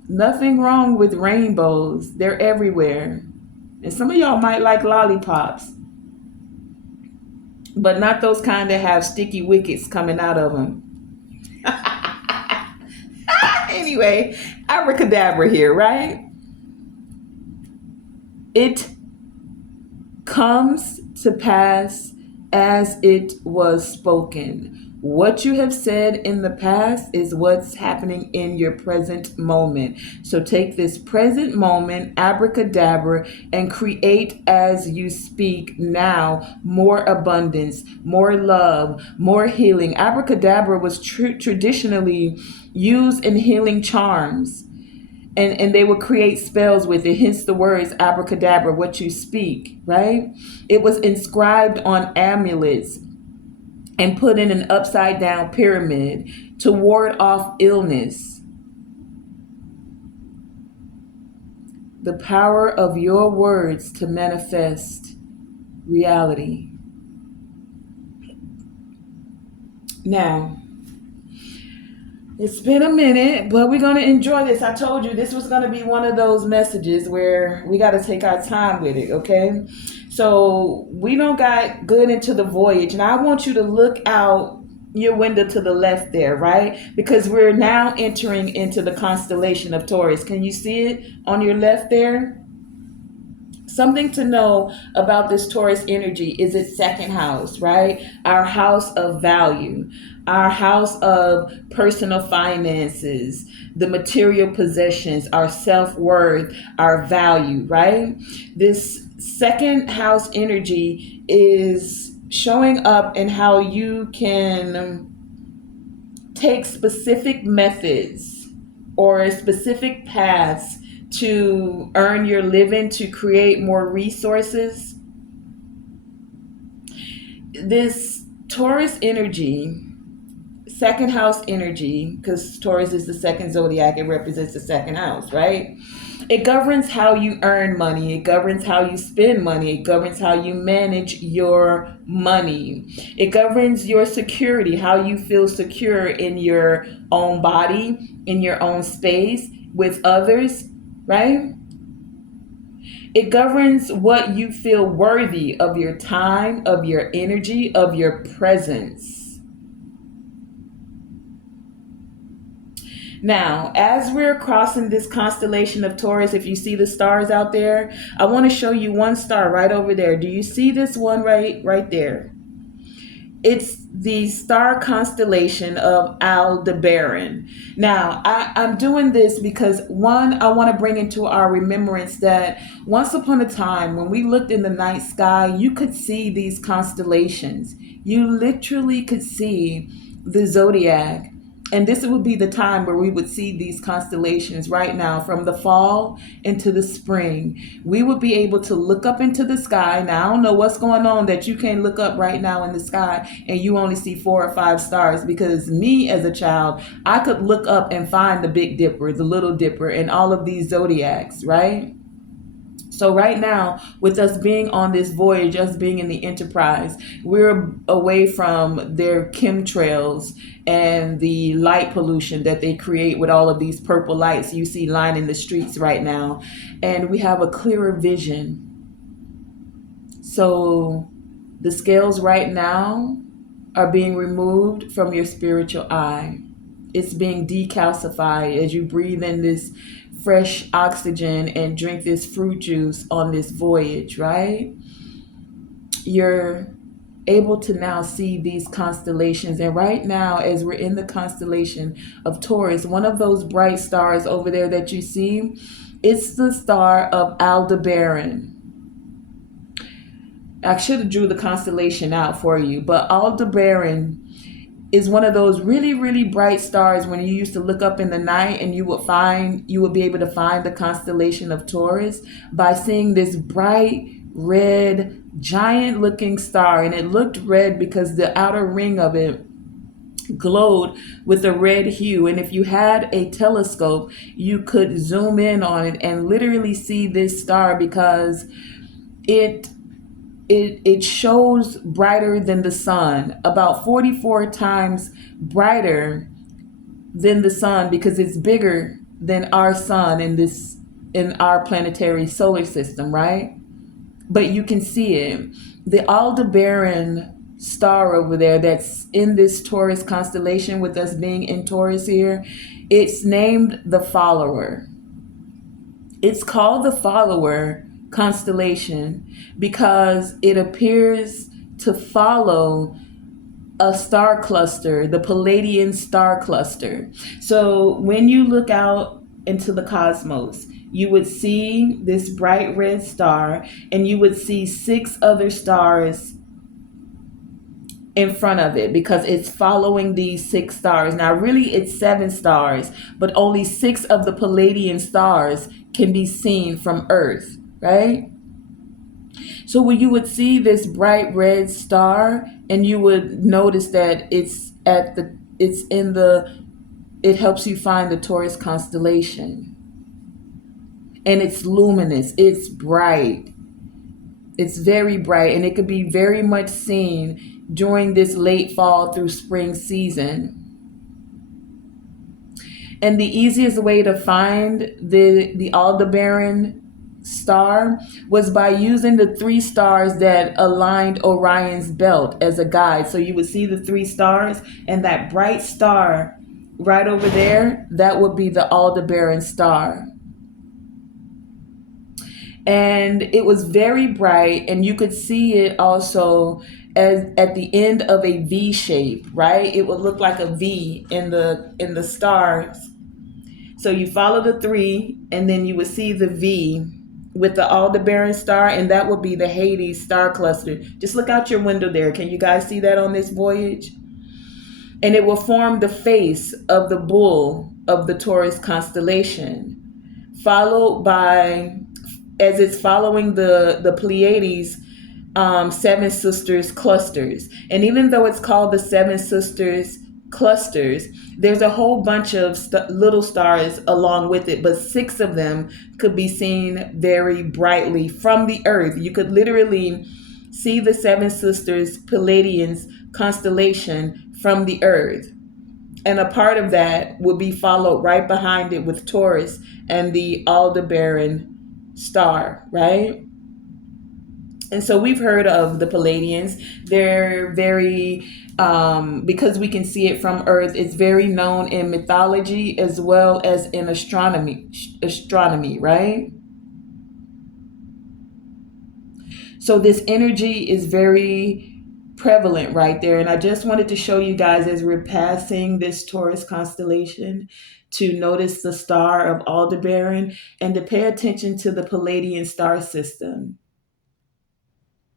Nothing wrong with rainbows. They're everywhere. And some of y'all might like lollipops, but not those kind that have sticky wickets coming out of them. Anyway, abracadabra here, right? It comes to pass as it was spoken. What you have said in the past is what's happening in your present moment. So take this present moment, abracadabra, and create as you speak now more abundance, more love, more healing. Abracadabra was traditionally used in healing charms. And they would create spells with it, hence the words abracadabra, what you speak, right? It was inscribed on amulets and put in an upside down pyramid to ward off illness. The power of your words to manifest reality. Now, it's been a minute, but we're going to enjoy this. I told you this was going to be one of those messages where we got to take our time with it, okay? So we don't got good into the voyage. And I want you to look out your window to the left there, right? Because we're now entering into the constellation of Taurus. Can you see it on your left there? Something to know about this Taurus energy is its second house, right? Our house of value, our house of personal finances, the material possessions, our self-worth, our value, right? This second house energy is showing up in how you can take specific methods or specific paths to earn your living, to create more resources. This Taurus energy, second house energy, because Taurus is the second zodiac, it represents the second house, right? It governs how you earn money. It governs how you spend money. It governs how you manage your money. It governs your security, how you feel secure in your own body, in your own space, with others, right? It governs what you feel worthy of your time, of your energy, of your presence. Now, as we're crossing this constellation of Taurus, if you see the stars out there, I want to show you one star right over there. Do you see this one right there? It's the star constellation of Aldebaran. Now, I'm doing this because, one, I want to bring into our remembrance that once upon a time, when we looked in the night sky, you could see these constellations. You literally could see the zodiac. And this would be the time where we would see these constellations right now, from the fall into the spring. We would be able to look up into the sky. Now, I don't know what's going on that you can't look up right now in the sky and you only see 4 or 5 stars. Because me as a child, I could look up and find the Big Dipper, the Little Dipper, and all of these zodiacs, right? So right now, with us being on this voyage, us being in the Enterprise, we're away from their chemtrails and the light pollution that they create with all of these purple lights you see lining the streets right now. And we have a clearer vision. So the scales right now are being removed from your spiritual eye. It's being decalcified as you breathe in this fresh oxygen and drink this fruit juice on this voyage, right? You're able to now see these constellations. And right now, as we're in the constellation of Taurus, one of those bright stars over there that you see, it's the star of Aldebaran. I should have drew the constellation out for you, but Aldebaran is one of those really, really bright stars when you used to look up in the night and you would be able to find the constellation of Taurus by seeing this bright red giant looking star. And it looked red because the outer ring of it glowed with a red hue. And if you had a telescope, you could zoom in on it and literally see this star because it shows brighter than the sun, about 44 times brighter than the sun, because it's bigger than our sun in our planetary solar system, right? But you can see it. The Aldebaran star over there that's in this Taurus constellation, with us being in Taurus here, it's named the Follower. It's called the Follower constellation because it appears to follow a star cluster, the Palladian star cluster. So when you look out into the cosmos, you would see this bright red star, and you would see six other stars in front of it because it's following these six stars. Now, really, it's seven stars, but only six of the Palladian stars can be seen from Earth, right? So when you would see this bright red star, and you would notice that it helps you find the Taurus constellation. And it's luminous, it's bright, it's very bright, and it could be very much seen during this late fall through spring season. And the easiest way to find the Aldebaran star was by using the three stars that aligned Orion's belt as a guide. So you would see the three stars, and that bright star right over there, that would be the Aldebaran star. And it was very bright, and you could see it also as at the end of a V shape, right? It would look like a V in the stars. So you follow the three, and then you would see the V with the Aldebaran star, and that would be the Hades star cluster. Just look out your window there. Can you guys see that on this voyage? And it will form the face of the bull of the Taurus constellation, followed by, as it's following the Pleiades, Seven Sisters clusters. And even though it's called the Seven Sisters clusters, there's a whole bunch of little stars along with it, but six of them could be seen very brightly from the Earth. You could literally see the Seven Sisters Palladians constellation from the Earth. And a part of that would be followed right behind it with Taurus and the Aldebaran star, right? And so we've heard of the Palladians. They're very, because we can see it from Earth, it's very known in mythology as well as in astronomy, right? So this energy is very prevalent right there. And I just wanted to show you guys as we're passing this Taurus constellation to notice the star of Aldebaran and to pay attention to the Palladian star system.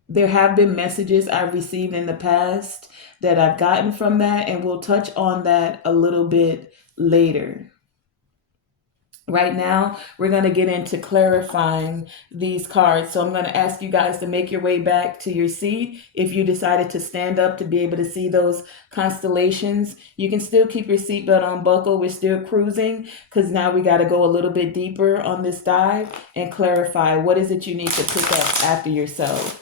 There have been messages I've received in the past that I've gotten from that, and we'll touch on that a little bit later. Right now, we're going to get into clarifying these cards. So I'm going to ask you guys to make your way back to your seat. If you decided to stand up to be able to see those constellations, you can still keep your seatbelt unbuckled. We're still cruising because now we got to go a little bit deeper on this dive and clarify what is it you need to pick up after yourself.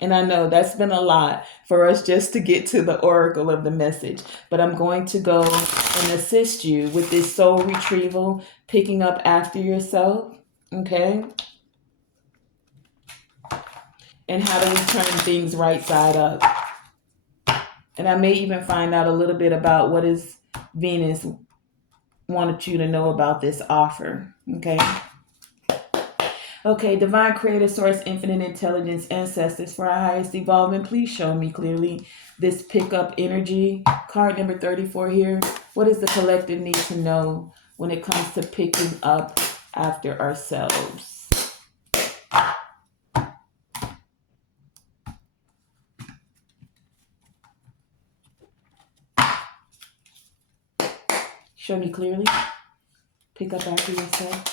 And I know that's been a lot for us just to get to the oracle of the message. But I'm going to go and assist you with this soul retrieval, picking up after yourself, okay? And how do we turn things right side up? And I may even find out a little bit about what is Venus wanted you to know about this offer, okay? Okay, divine creator, source, infinite intelligence, ancestors, for our highest evolvement, please show me clearly this pickup energy. Card number 34 here. What does the collective need to know when it comes to picking up after ourselves? Show me clearly. Pick up after yourself.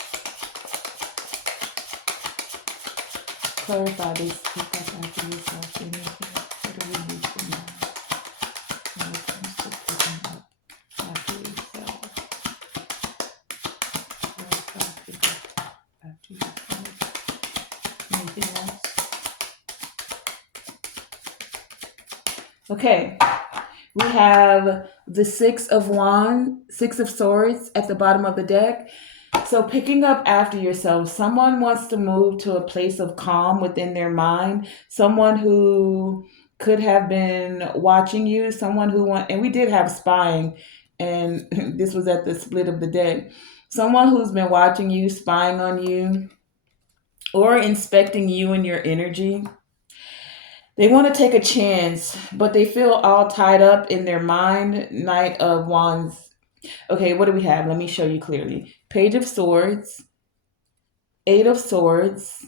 Clarify this. Pick up after yourself. What do we need to know when it comes to picking up after yourself? Clarify, pick up after yourself. Anything else? Okay. We have the Six of Swords at the bottom of the deck. So picking up after yourself, someone wants to move to a place of calm within their mind. Someone who could have been watching you, and we did have spying, and this was at the split of the deck. Someone who's been watching you, spying on you, or inspecting you and your energy. They want to take a chance, but they feel all tied up in their mind. Knight of Wands. Okay, what do we have? Let me show you clearly. Page of Swords, Eight of Swords.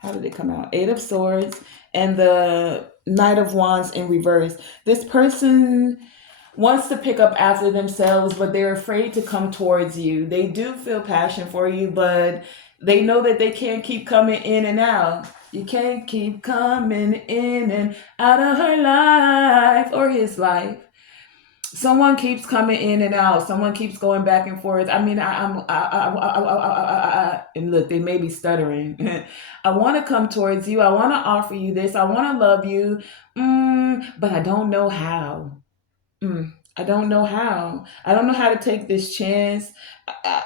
How did it come out? Eight of Swords and the Knight of Wands in reverse. This person wants to pick up after themselves, but they're afraid to come towards you. They do feel passion for you, but they know that they can't keep coming in and out. You can't keep coming in and out of her life or his life. Someone keeps coming in and out. Someone keeps going back and forth. I mean, and look, they may be stuttering. I want to come towards you. I want to offer you this. I want to love you, but I don't know how. I don't know how. I don't know how to take this chance.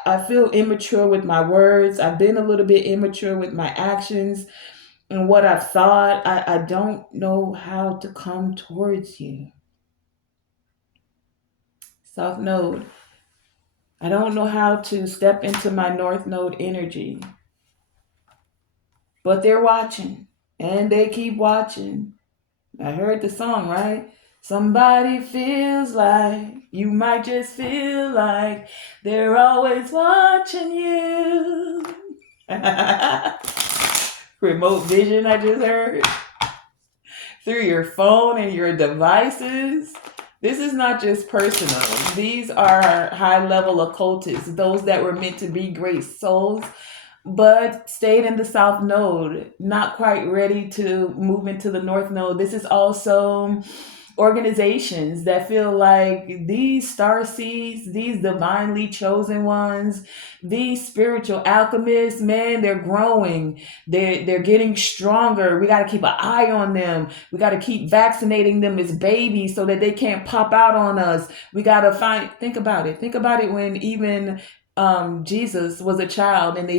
I feel immature with my words. I've been a little bit immature with my actions and what I've thought. I don't know how to come towards you. South Node. I don't know how to step into my North Node energy. But they're watching and they keep watching. I heard the song, right? Somebody feels like, you might just feel like they're always watching you. Remote vision, I just heard. Through your phone and your devices. This is not just personal. These are high level occultists, those that were meant to be great souls, but stayed in the South Node, not quite ready to move into the North Node. This is also organizations that feel like these star seeds, these divinely chosen ones, these spiritual alchemists, man, they're growing. They're getting stronger. We got to keep an eye on them. We got to keep vaccinating them as babies so that they can't pop out on us. We got to think about it. Think about it when even Jesus was a child and they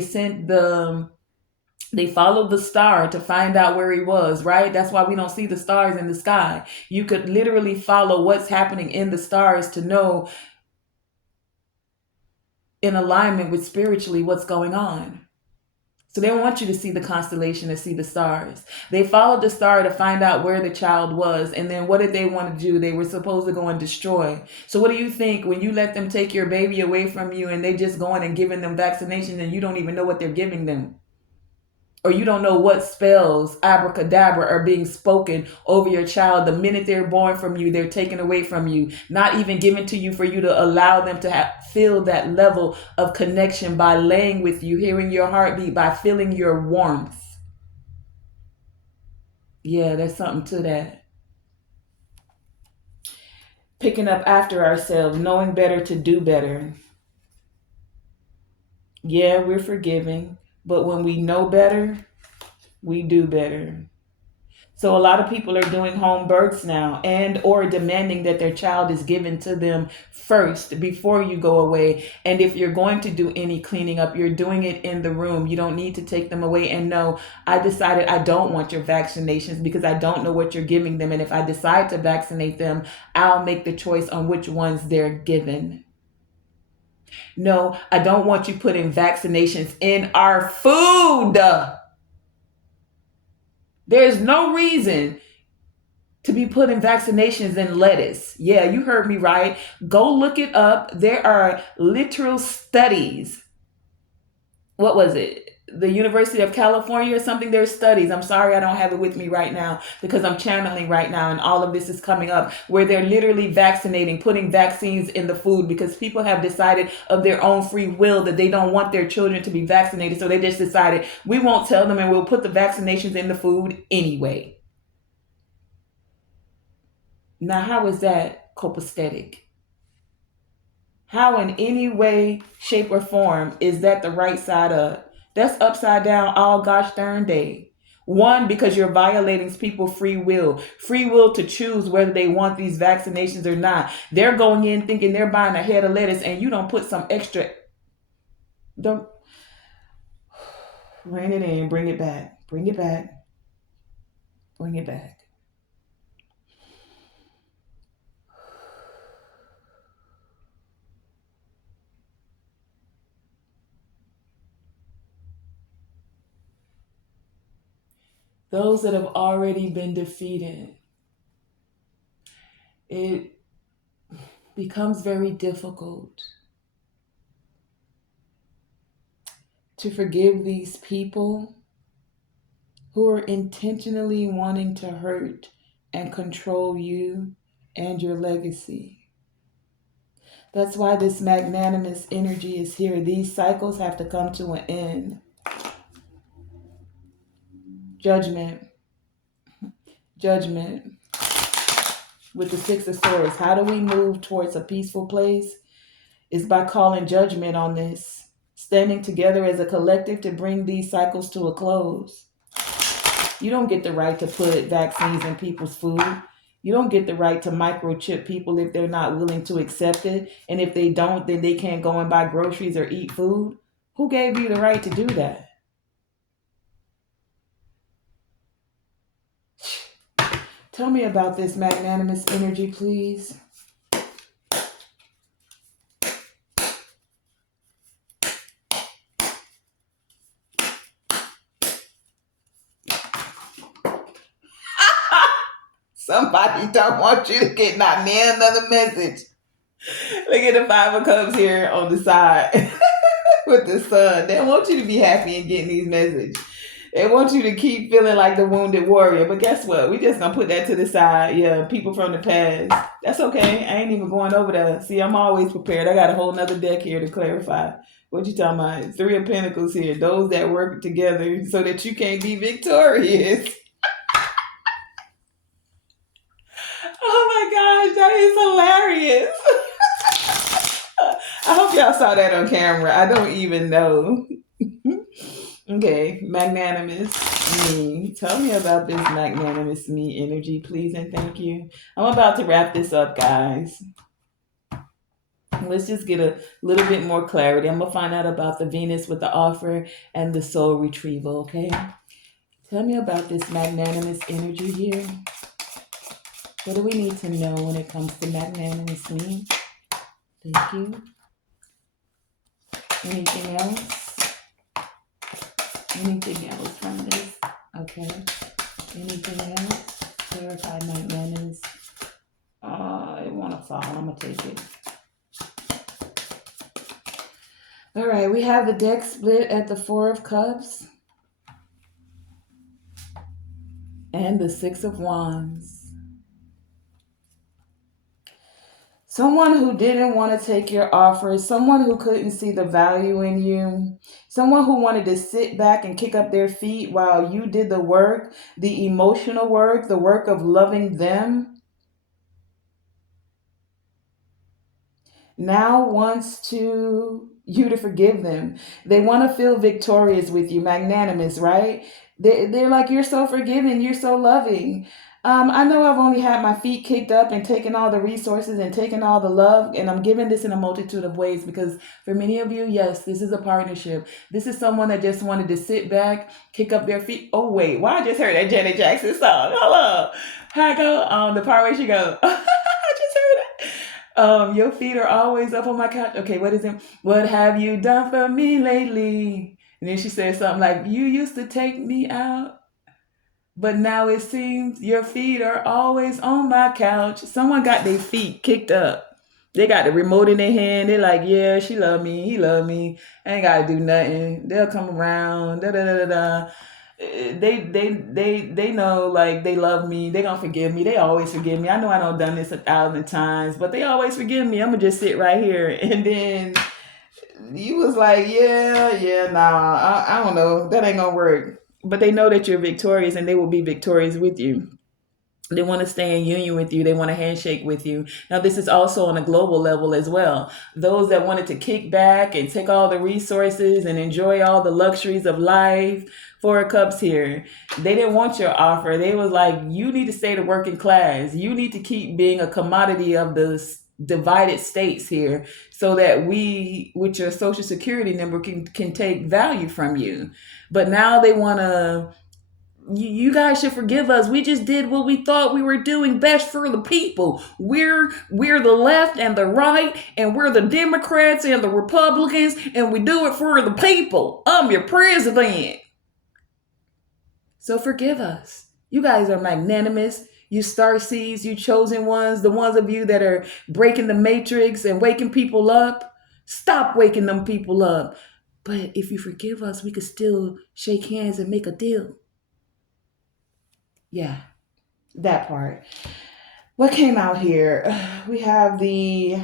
followed the star to find out where he was, right? That's why we don't see the stars in the sky. You could literally follow what's happening in the stars to know in alignment with spiritually what's going on. So they don't want you to see the constellation and see the stars. They followed the star to find out where the child was. And then what did they want to do? They were supposed to go and destroy. So what do you think when you let them take your baby away from you and they just going and giving them vaccinations and you don't even know what they're giving them? Or you don't know what spells, abracadabra, are being spoken over your child. The minute they're born from you, they're taken away from you, not even given to you for you to allow them to feel that level of connection by laying with you, hearing your heartbeat, by feeling your warmth. Yeah, there's something to that. Picking up after ourselves, knowing better to do better. Yeah, we're forgiving, but when we know better, we do better. So a lot of people are doing home births now and or demanding that their child is given to them first before you go away. And if you're going to do any cleaning up, you're doing it in the room. You don't need to take them away. And no, I decided I don't want your vaccinations because I don't know what you're giving them. And if I decide to vaccinate them, I'll make the choice on which ones they're given. No, I don't want you putting vaccinations in our food. There's no reason to be putting vaccinations in lettuce. Yeah, you heard me right. Go look it up. There are literal studies. What was it? The University of California or something? There's studies. I'm sorry I don't have it with me right now because I'm channeling right now and all of this is coming up where they're literally vaccinating, putting vaccines in the food because people have decided of their own free will that they don't want their children to be vaccinated. So they just decided we won't tell them and we'll put the vaccinations in the food anyway. Now, how is that copacetic? How in any way, shape, or form is that the right side up? That's upside down all gosh darn day. One, because you're violating people's free will to choose whether they want these vaccinations or not. They're going in thinking they're buying a head of lettuce and you don't put some extra, don't rein it in, bring it back, bring it back, bring it back. those that have already been defeated, it becomes very difficult to forgive these people who are intentionally wanting to hurt and control you and your legacy. That's why this magnanimous energy is here. These cycles have to come to an end. Judgment, judgment. With the Six of Swords, how do we move towards a peaceful place? Is by calling judgment on this, standing together as a collective to bring these cycles to a close. You don't get the right to put vaccines in people's food. You don't get the right to microchip people if they're not willing to accept it. And if they don't, then they can't go and buy groceries or eat food. Who gave you the right to do that? Tell me about this magnanimous energy, please. Somebody don't want you to get not near another message. Look at the Five of Cups here on the side with the sun. They want you to be happy and getting these messages. They want you to keep feeling like the wounded warrior. But guess what? We just gonna put that to the side. Yeah, people from the past. That's okay. I ain't even going over that. See, I'm always prepared. I got a whole nother deck here to clarify. What you talking about? Three of Pentacles here. Those that work together so that you can't be victorious. Oh my gosh, that is hilarious. I hope y'all saw that on camera. I don't even know. Okay, magnanimous me. Tell me about this magnanimous me energy, please, and thank you. I'm about to wrap this up, guys. Let's just get a little bit more clarity. I'm going to find out about the Venus with the offer and the soul retrieval, okay? Tell me about this magnanimous energy here. What do we need to know when it comes to magnanimous me? Thank you. Anything else? Anything else from this? Okay. Anything else? Clarify magnanimous. It want to fall. I'm going to take it. All right. We have the deck split at the Four of Cups and the Six of Wands. Someone who didn't want to take your offer, someone who couldn't see the value in you, someone who wanted to sit back and kick up their feet while you did the work, the emotional work, the work of loving them, now wants you to forgive them. They want to feel victorious with you, magnanimous, right? They're like, you're so forgiving, you're so loving. I know I've only had my feet kicked up and taken all the resources and taken all the love, and I'm giving this in a multitude of ways because for many of you, yes, this is a partnership. This is someone that just wanted to sit back, kick up their feet. Oh, wait, why I just heard that Janet Jackson song? Hello. How I go? The part where she go, I just heard it. Your feet are always up on my couch. Okay, what is it? What have you done for me lately? And then she said something like, you used to take me out, but now it seems your feet are always on my couch. Someone got their feet kicked up. They got the remote in their hand. They're like, yeah, she love me. He love me. I ain't got to do nothing. They'll come around. Da, da, da, da, da. They know, like, they love me. They gonna forgive me. They always forgive me. I know I don't done this 1,000 times, but they always forgive me. I'm gonna just sit right here. And then you was like, yeah, nah, I don't know. That ain't gonna work. But they know that you're victorious and they will be victorious with you. They want to stay in union with you. They want to handshake with you. Now, this is also on a global level as well. Those that wanted to kick back and take all the resources and enjoy all the luxuries of life, Four of Cups here. They didn't want your offer. They was like, you need to stay the working class. You need to keep being a commodity of the divided states here so that we, with your social security number, can take value from you. But now they want to, you guys should forgive us. We just did what we thought we were doing best for the people. We're the left and the right, and we're the Democrats and the Republicans, and we do it for the people. I'm your president. So forgive us. You guys are magnanimous. You star seeds, you chosen ones, the ones of you that are breaking the matrix and waking people up. Stop waking them people up. But if you forgive us, we could still shake hands and make a deal. Yeah, that part. What came out here? We have the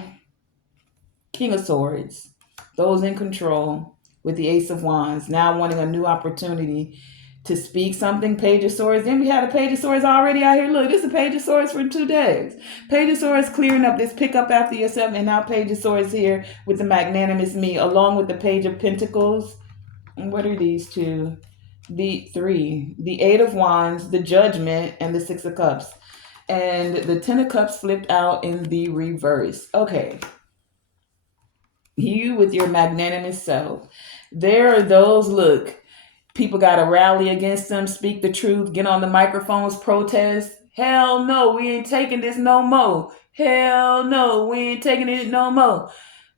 King of Swords, those in control, with the Ace of Wands, now wanting a new opportunity to speak something. Page of Swords. Then we had a Page of Swords already out here. Look, this is a Page of Swords for 2 days. Page of Swords clearing up this pick up after yourself, and now Page of Swords here with the magnanimous me, along with the Page of Pentacles. And what are these two? The three, the Eight of Wands, the Judgment, and the Six of Cups. And the Ten of Cups flipped out in the reverse. Okay, you with your magnanimous self. There are those, look, people got to rally against them, speak the truth, get on the microphones, protest. Hell no, we ain't taking this no more. Hell no, we ain't taking it no more.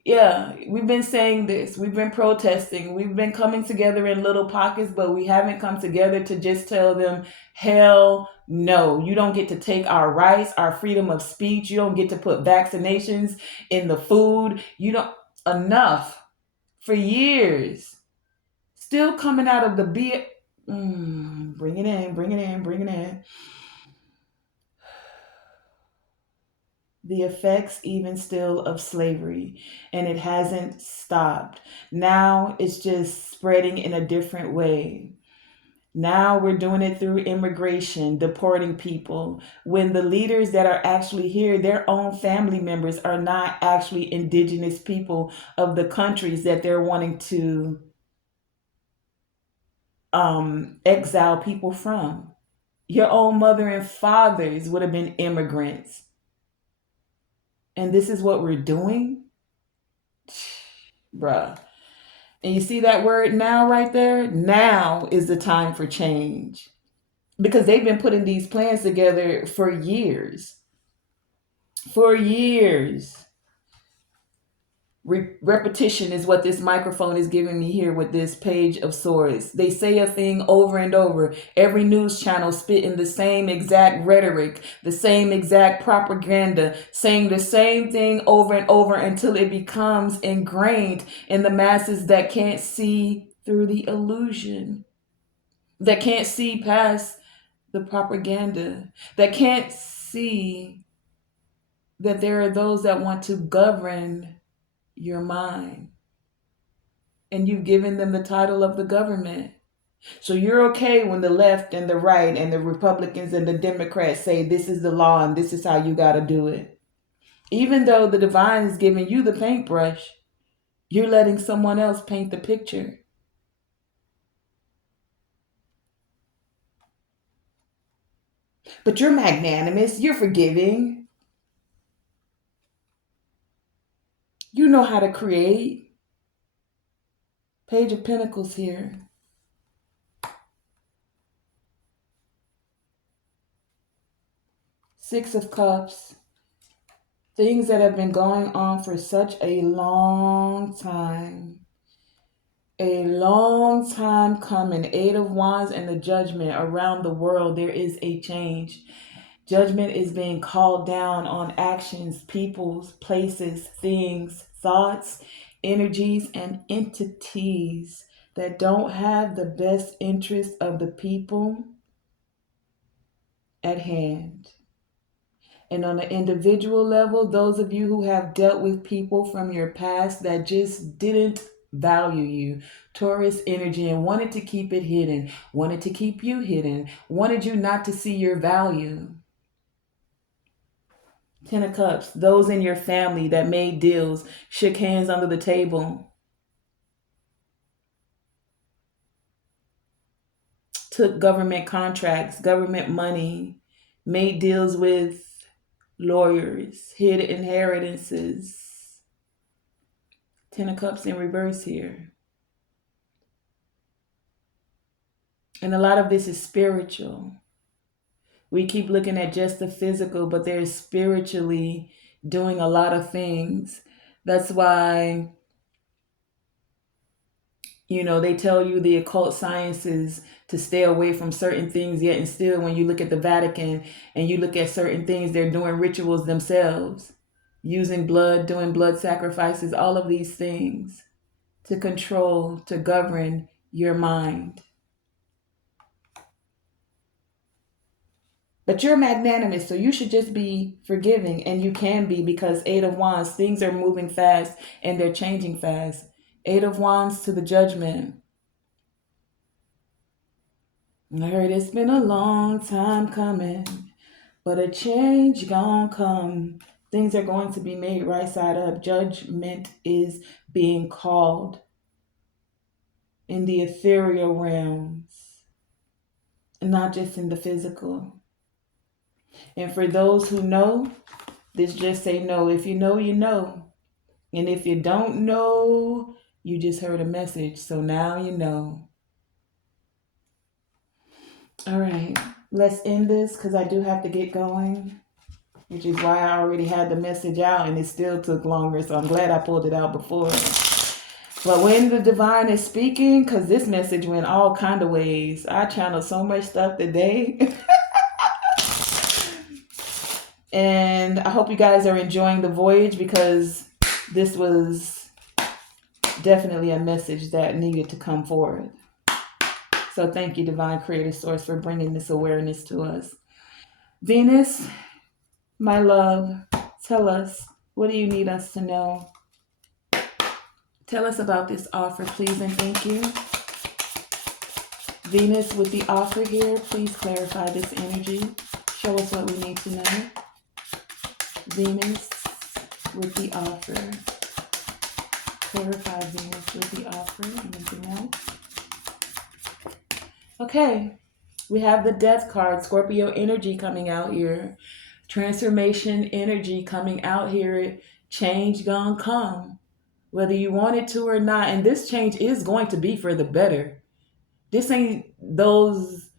Yeah, we've been saying this. We've been protesting. We've been coming together in little pockets, but we haven't come together to just tell them, hell no. You don't get to take our rights, our freedom of speech. You don't get to put vaccinations in the food. You don't, enough for years. Still coming out of the bring it in, bring it in, bring it in. The effects even still of slavery, and it hasn't stopped. Now it's just spreading in a different way. Now we're doing it through immigration, deporting people. When the leaders that are actually here, their own family members are not actually indigenous people of the countries that they're wanting to exile people from. Your own mother and fathers would have been immigrants. And this is what we're doing? Bruh. And you see that word now right there? Now is the time for change. Because they've been putting these plans together for years. For years. Repetition is what this microphone is giving me here with this Page of Swords. They say a thing over and over. Every news channel spitting the same exact rhetoric, the same exact propaganda, saying the same thing over and over until it becomes ingrained in the masses that can't see through the illusion, that can't see past the propaganda, that can't see that there are those that want to govern your mind. And you've given them the title of the government. So you're okay when the left and the right and the Republicans and the Democrats say this is the law and this is how you got to do it. Even though the divine is giving you the paintbrush, you're letting someone else paint the picture. But you're magnanimous, you're forgiving. You know how to create. Page of Pentacles here. Six of Cups. Things that have been going on for such a long time. A long time coming. Eight of Wands and the Judgment. Around the world, there is a change. Judgment is being called down on actions, peoples, places, things, thoughts, energies, and entities that don't have the best interest of the people at hand. And on an individual level, those of you who have dealt with people from your past that just didn't value you, Taurus energy, and wanted to keep it hidden, wanted to keep you hidden, wanted you not to see your value. Ten of Cups, those in your family that made deals, shook hands under the table, took government contracts, government money, made deals with lawyers, hid inheritances. Ten of Cups in reverse here. And a lot of this is spiritual. We keep looking at just the physical, but they're spiritually doing a lot of things. That's why, they tell you the occult sciences to stay away from certain things, yet and still when you look at the Vatican and you look at certain things, they're doing rituals themselves, using blood, doing blood sacrifices, all of these things to control, to govern your mind. But you're magnanimous, so you should just be forgiving, and you can be because Eight of Wands, things are moving fast and they're changing fast. Eight of Wands to the Judgment. I heard it's been a long time coming, but a change gonna come. Things are going to be made right side up. Judgment is being called in the ethereal realms, not just in the physical. And for those who know, this just say no. If you know, you know. And if you don't know, you just heard a message. So now you know. All right, let's end this because I do have to get going, which is why I already had the message out and it still took longer. So I'm glad I pulled it out before. But when the divine is speaking, because this message went all kind of ways. I channeled so much stuff today. And I hope you guys are enjoying the voyage because this was definitely a message that needed to come forward. So thank you, Divine Creator Source, for bringing this awareness to us. Venus, my love, tell us, what do you need us to know? Tell us about this offer, please, and thank you. Venus, with the offer here, please clarify this energy. Show us what we need to know. Venus, with the offer. Clarify Venus with the offer. Anything else? Okay. We have the Death card, Scorpio energy coming out here. Transformation energy coming out here. Change gonna come, whether you want it to or not. And this change is going to be for the better. This ain't those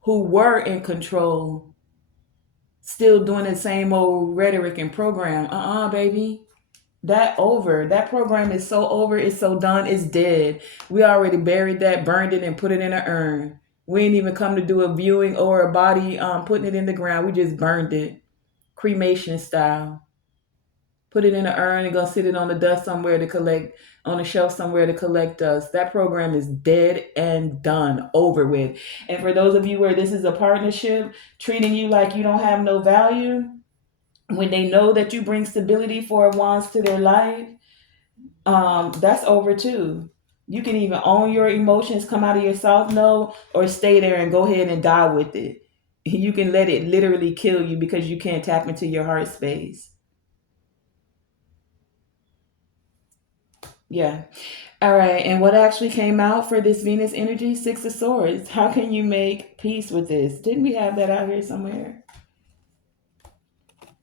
who were in control still doing the same old rhetoric and program. Baby. That over. That program is so over. It's so done. It's dead. We already buried that, burned it, and put it in an urn. We ain't even come to do a viewing or a body putting it in the ground. We just burned it. Cremation style. Put it in an urn and go sit it on the dust somewhere to collect, on a shelf somewhere to collect dust. That program is dead and done, over with. And for those of you where this is a partnership, treating you like you don't have no value, when they know that you bring stability for Wands to their life, that's over too. You can even own your emotions, come out of your soft node, or stay there and go ahead and die with it. You can let it literally kill you because you can't tap into your heart space. Yeah. All right. And what actually came out for this Venus energy? Six of Swords. How can you make peace with this? Didn't we have that out here somewhere?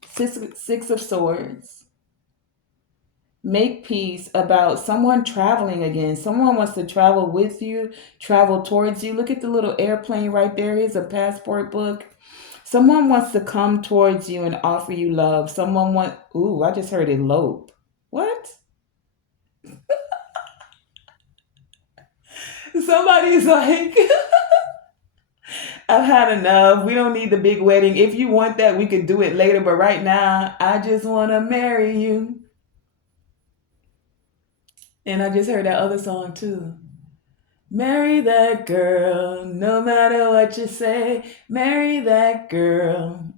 Six of Swords. Make peace about someone traveling again. Someone wants to travel with you, travel towards you. Look at the little airplane right there. Here's a passport book. Someone wants to come towards you and offer you love. Ooh, I just heard elope. What? Somebody's like, I've had enough. We don't need the big wedding. If you want that, we could do it later. But right now, I just want to marry you. And I just heard that other song too. Marry that girl, no matter what you say. Marry that girl.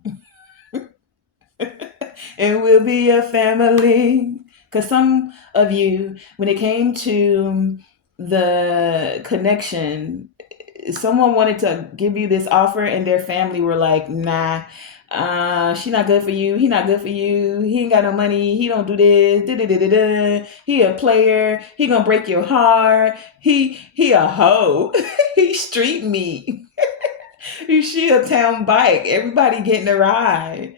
And we'll be a family. Because some of you, when it came to the connection, someone wanted to give you this offer and their family were like, nah, she not good for you. He not good for you. He ain't got no money. He don't do this. Da-da-da-da-da. He a player. He gonna break your heart. He a hoe. He street meat. She a town bike. Everybody getting a ride.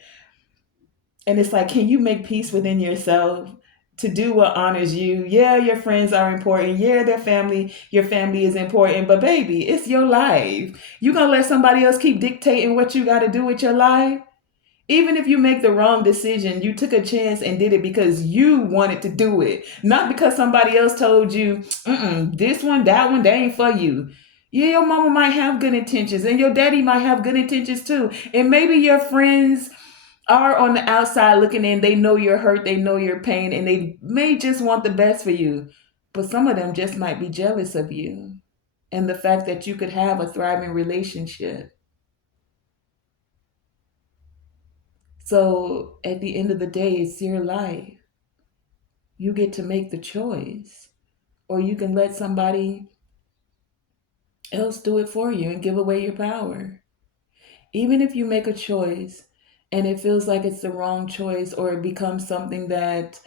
And it's like, can you make peace within yourself to do what honors you? Yeah, your friends are important. Yeah, your family is important. But baby, it's your life. You gonna let somebody else keep dictating what you gotta do with your life? Even if you make the wrong decision, you took a chance and did it because you wanted to do it. Not because somebody else told you, this one, that ain't for you. Yeah, your mama might have good intentions and your daddy might have good intentions too. And maybe your friends are on the outside looking in. They know you're hurt, they know your pain, and they may just want the best for you. But some of them just might be jealous of you and the fact that you could have a thriving relationship. So at the end of the day, it's your life. You get to make the choice. Or you can let somebody else do it for you and give away your power. Even if you make a choice and it feels like it's the wrong choice or it becomes something that,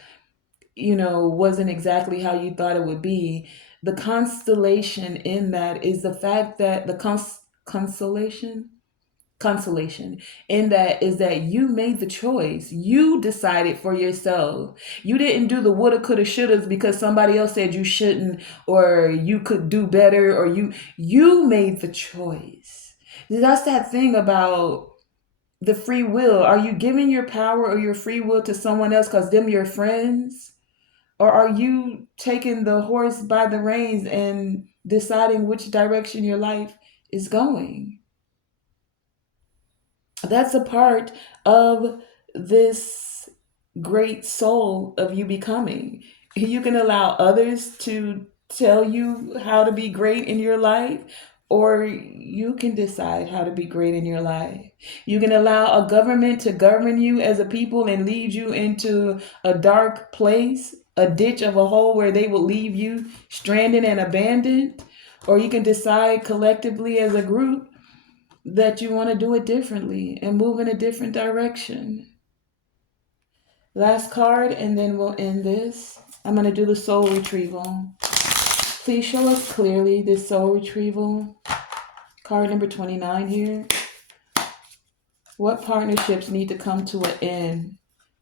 wasn't exactly how you thought it would be, the constellation in that is the fact that the consolation in that is that you made the choice. You decided for yourself. You didn't do the woulda, coulda, shouldas because somebody else said you shouldn't or you could do better or you made the choice. That's that thing about the free will. Are you giving your power or your free will to someone else because them your friends? Or are you taking the horse by the reins and deciding which direction your life is going? That's a part of this great soul of you becoming. You can allow others to tell you how to be great in your life, or you can decide how to be great in your life. You can allow a government to govern you as a people and lead you into a dark place, a ditch of a hole where they will leave you stranded and abandoned. Or you can decide collectively as a group that you want to do it differently and move in a different direction. Last card, and then we'll end this. I'm going to do the soul retrieval. Please show us clearly this soul retrieval. Card number 29 here. What partnerships need to come to an end?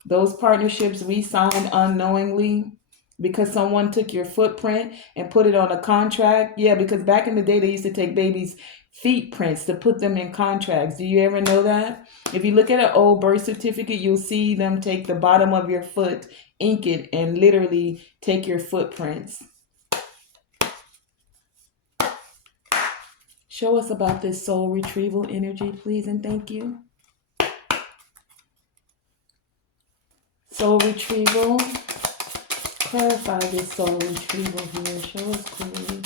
Those partnerships we signed unknowingly because someone took your footprint and put it on a contract. Yeah, because back in the day, they used to take babies' feet prints to put them in contracts. Do you ever know that? If you look at an old birth certificate, you'll see them take the bottom of your foot, ink it, and literally take your footprints. Show us about this soul retrieval energy, please, and thank you. Soul retrieval. Clarify this soul retrieval here. Show us clearly.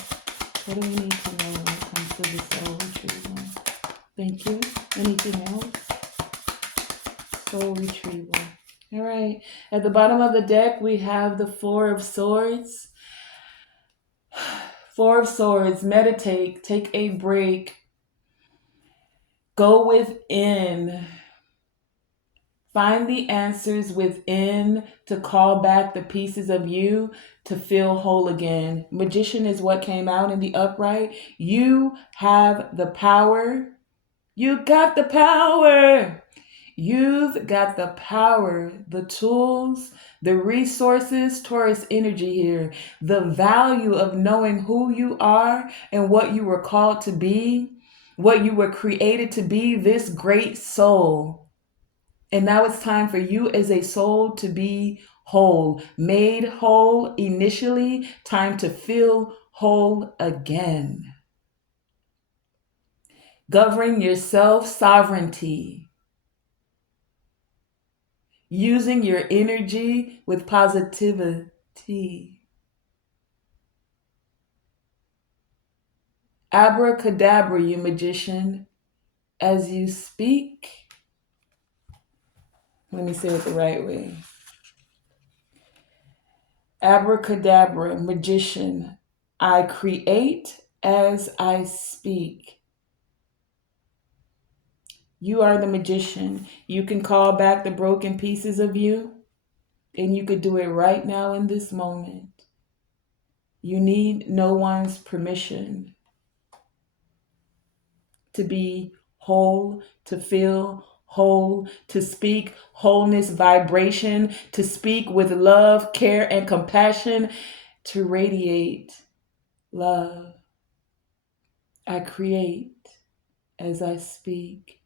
What do we need to know when it comes to the soul retrieval? Thank you. Anything else? Soul retrieval. All right. At the bottom of the deck, we have the Four of Swords. Four of Swords. Meditate. Take a break. Go within. Find the answers within to call back the pieces of you to feel whole again. Magician is what came out in the upright. You have the power. You got the power. You've got the power, the tools, the resources, Taurus energy here, the value of knowing who you are and what you were called to be, what you were created to be, this great soul. And now it's time for you as a soul to be whole, made whole initially, time to feel whole again. Governing your self-sovereignty, using your energy with positivity. Abracadabra, you magician, as you speak. Let me say it the right way. Abracadabra, magician, I create as I speak. You are the magician. You can call back the broken pieces of you, and you could do it right now in this moment. You need no one's permission to be whole, to feel whole, to speak wholeness vibration, to speak with love, care, and compassion, to radiate love. I create as I speak.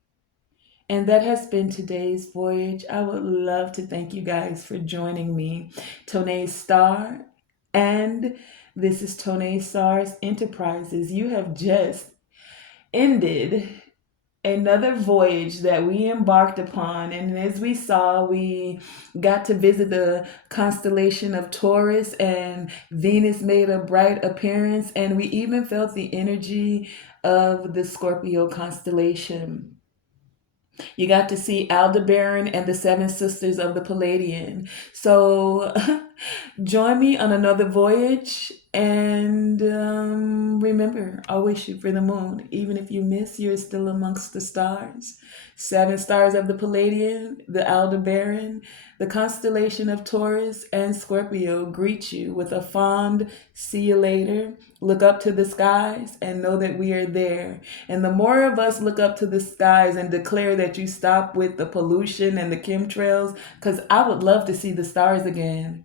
And that has been today's voyage. I would love to thank you guys for joining me. Tonae Star and This is Tonae Star's Enterprises. You have just ended another voyage that we embarked upon. And as we saw, we got to visit the constellation of Taurus, and Venus made a bright appearance. And we even felt the energy of the Scorpio constellation. You got to see Aldebaran and the Seven Sisters of the Palladian. So join me on another voyage. And remember, always shoot for the moon. Even if you miss, you're still amongst the stars. Seven stars of the Palladian, the Aldebaran, the constellation of Taurus and Scorpio greet you with a fond see you later. Look up to the skies and know that we are there. And the more of us look up to the skies and declare that you stop with the pollution and the chemtrails, because I would love to see the stars again.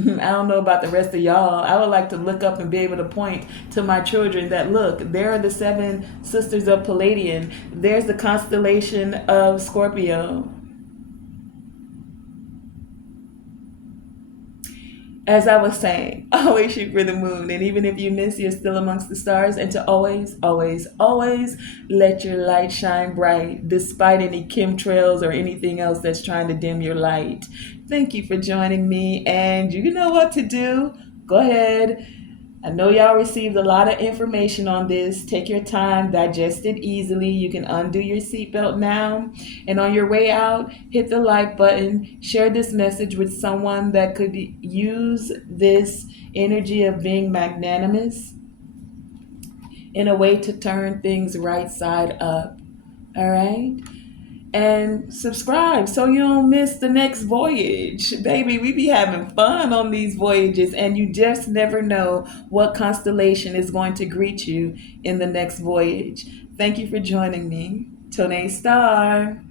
I don't know about the rest of y'all. I would like to look up and be able to point to my children that, look, there are the seven sisters of Palladian. There's the constellation of Scorpio. As I was saying, always shoot for the moon. And even if you miss, you're still amongst the stars. And to always, always, always let your light shine bright, despite any chemtrails or anything else that's trying to dim your light. Thank you for joining me. And you know what to do. Go ahead. I know y'all received a lot of information on this. Take your time, digest it easily. You can undo your seatbelt now. And on your way out, hit the like button. Share this message with someone that could use this energy of being magnanimous in a way to turn things right side up. All right? And subscribe so you don't miss the next voyage. Baby, we be having fun on these voyages, and you just never know what constellation is going to greet you in the next voyage. Thank you for joining me. Tonae Star.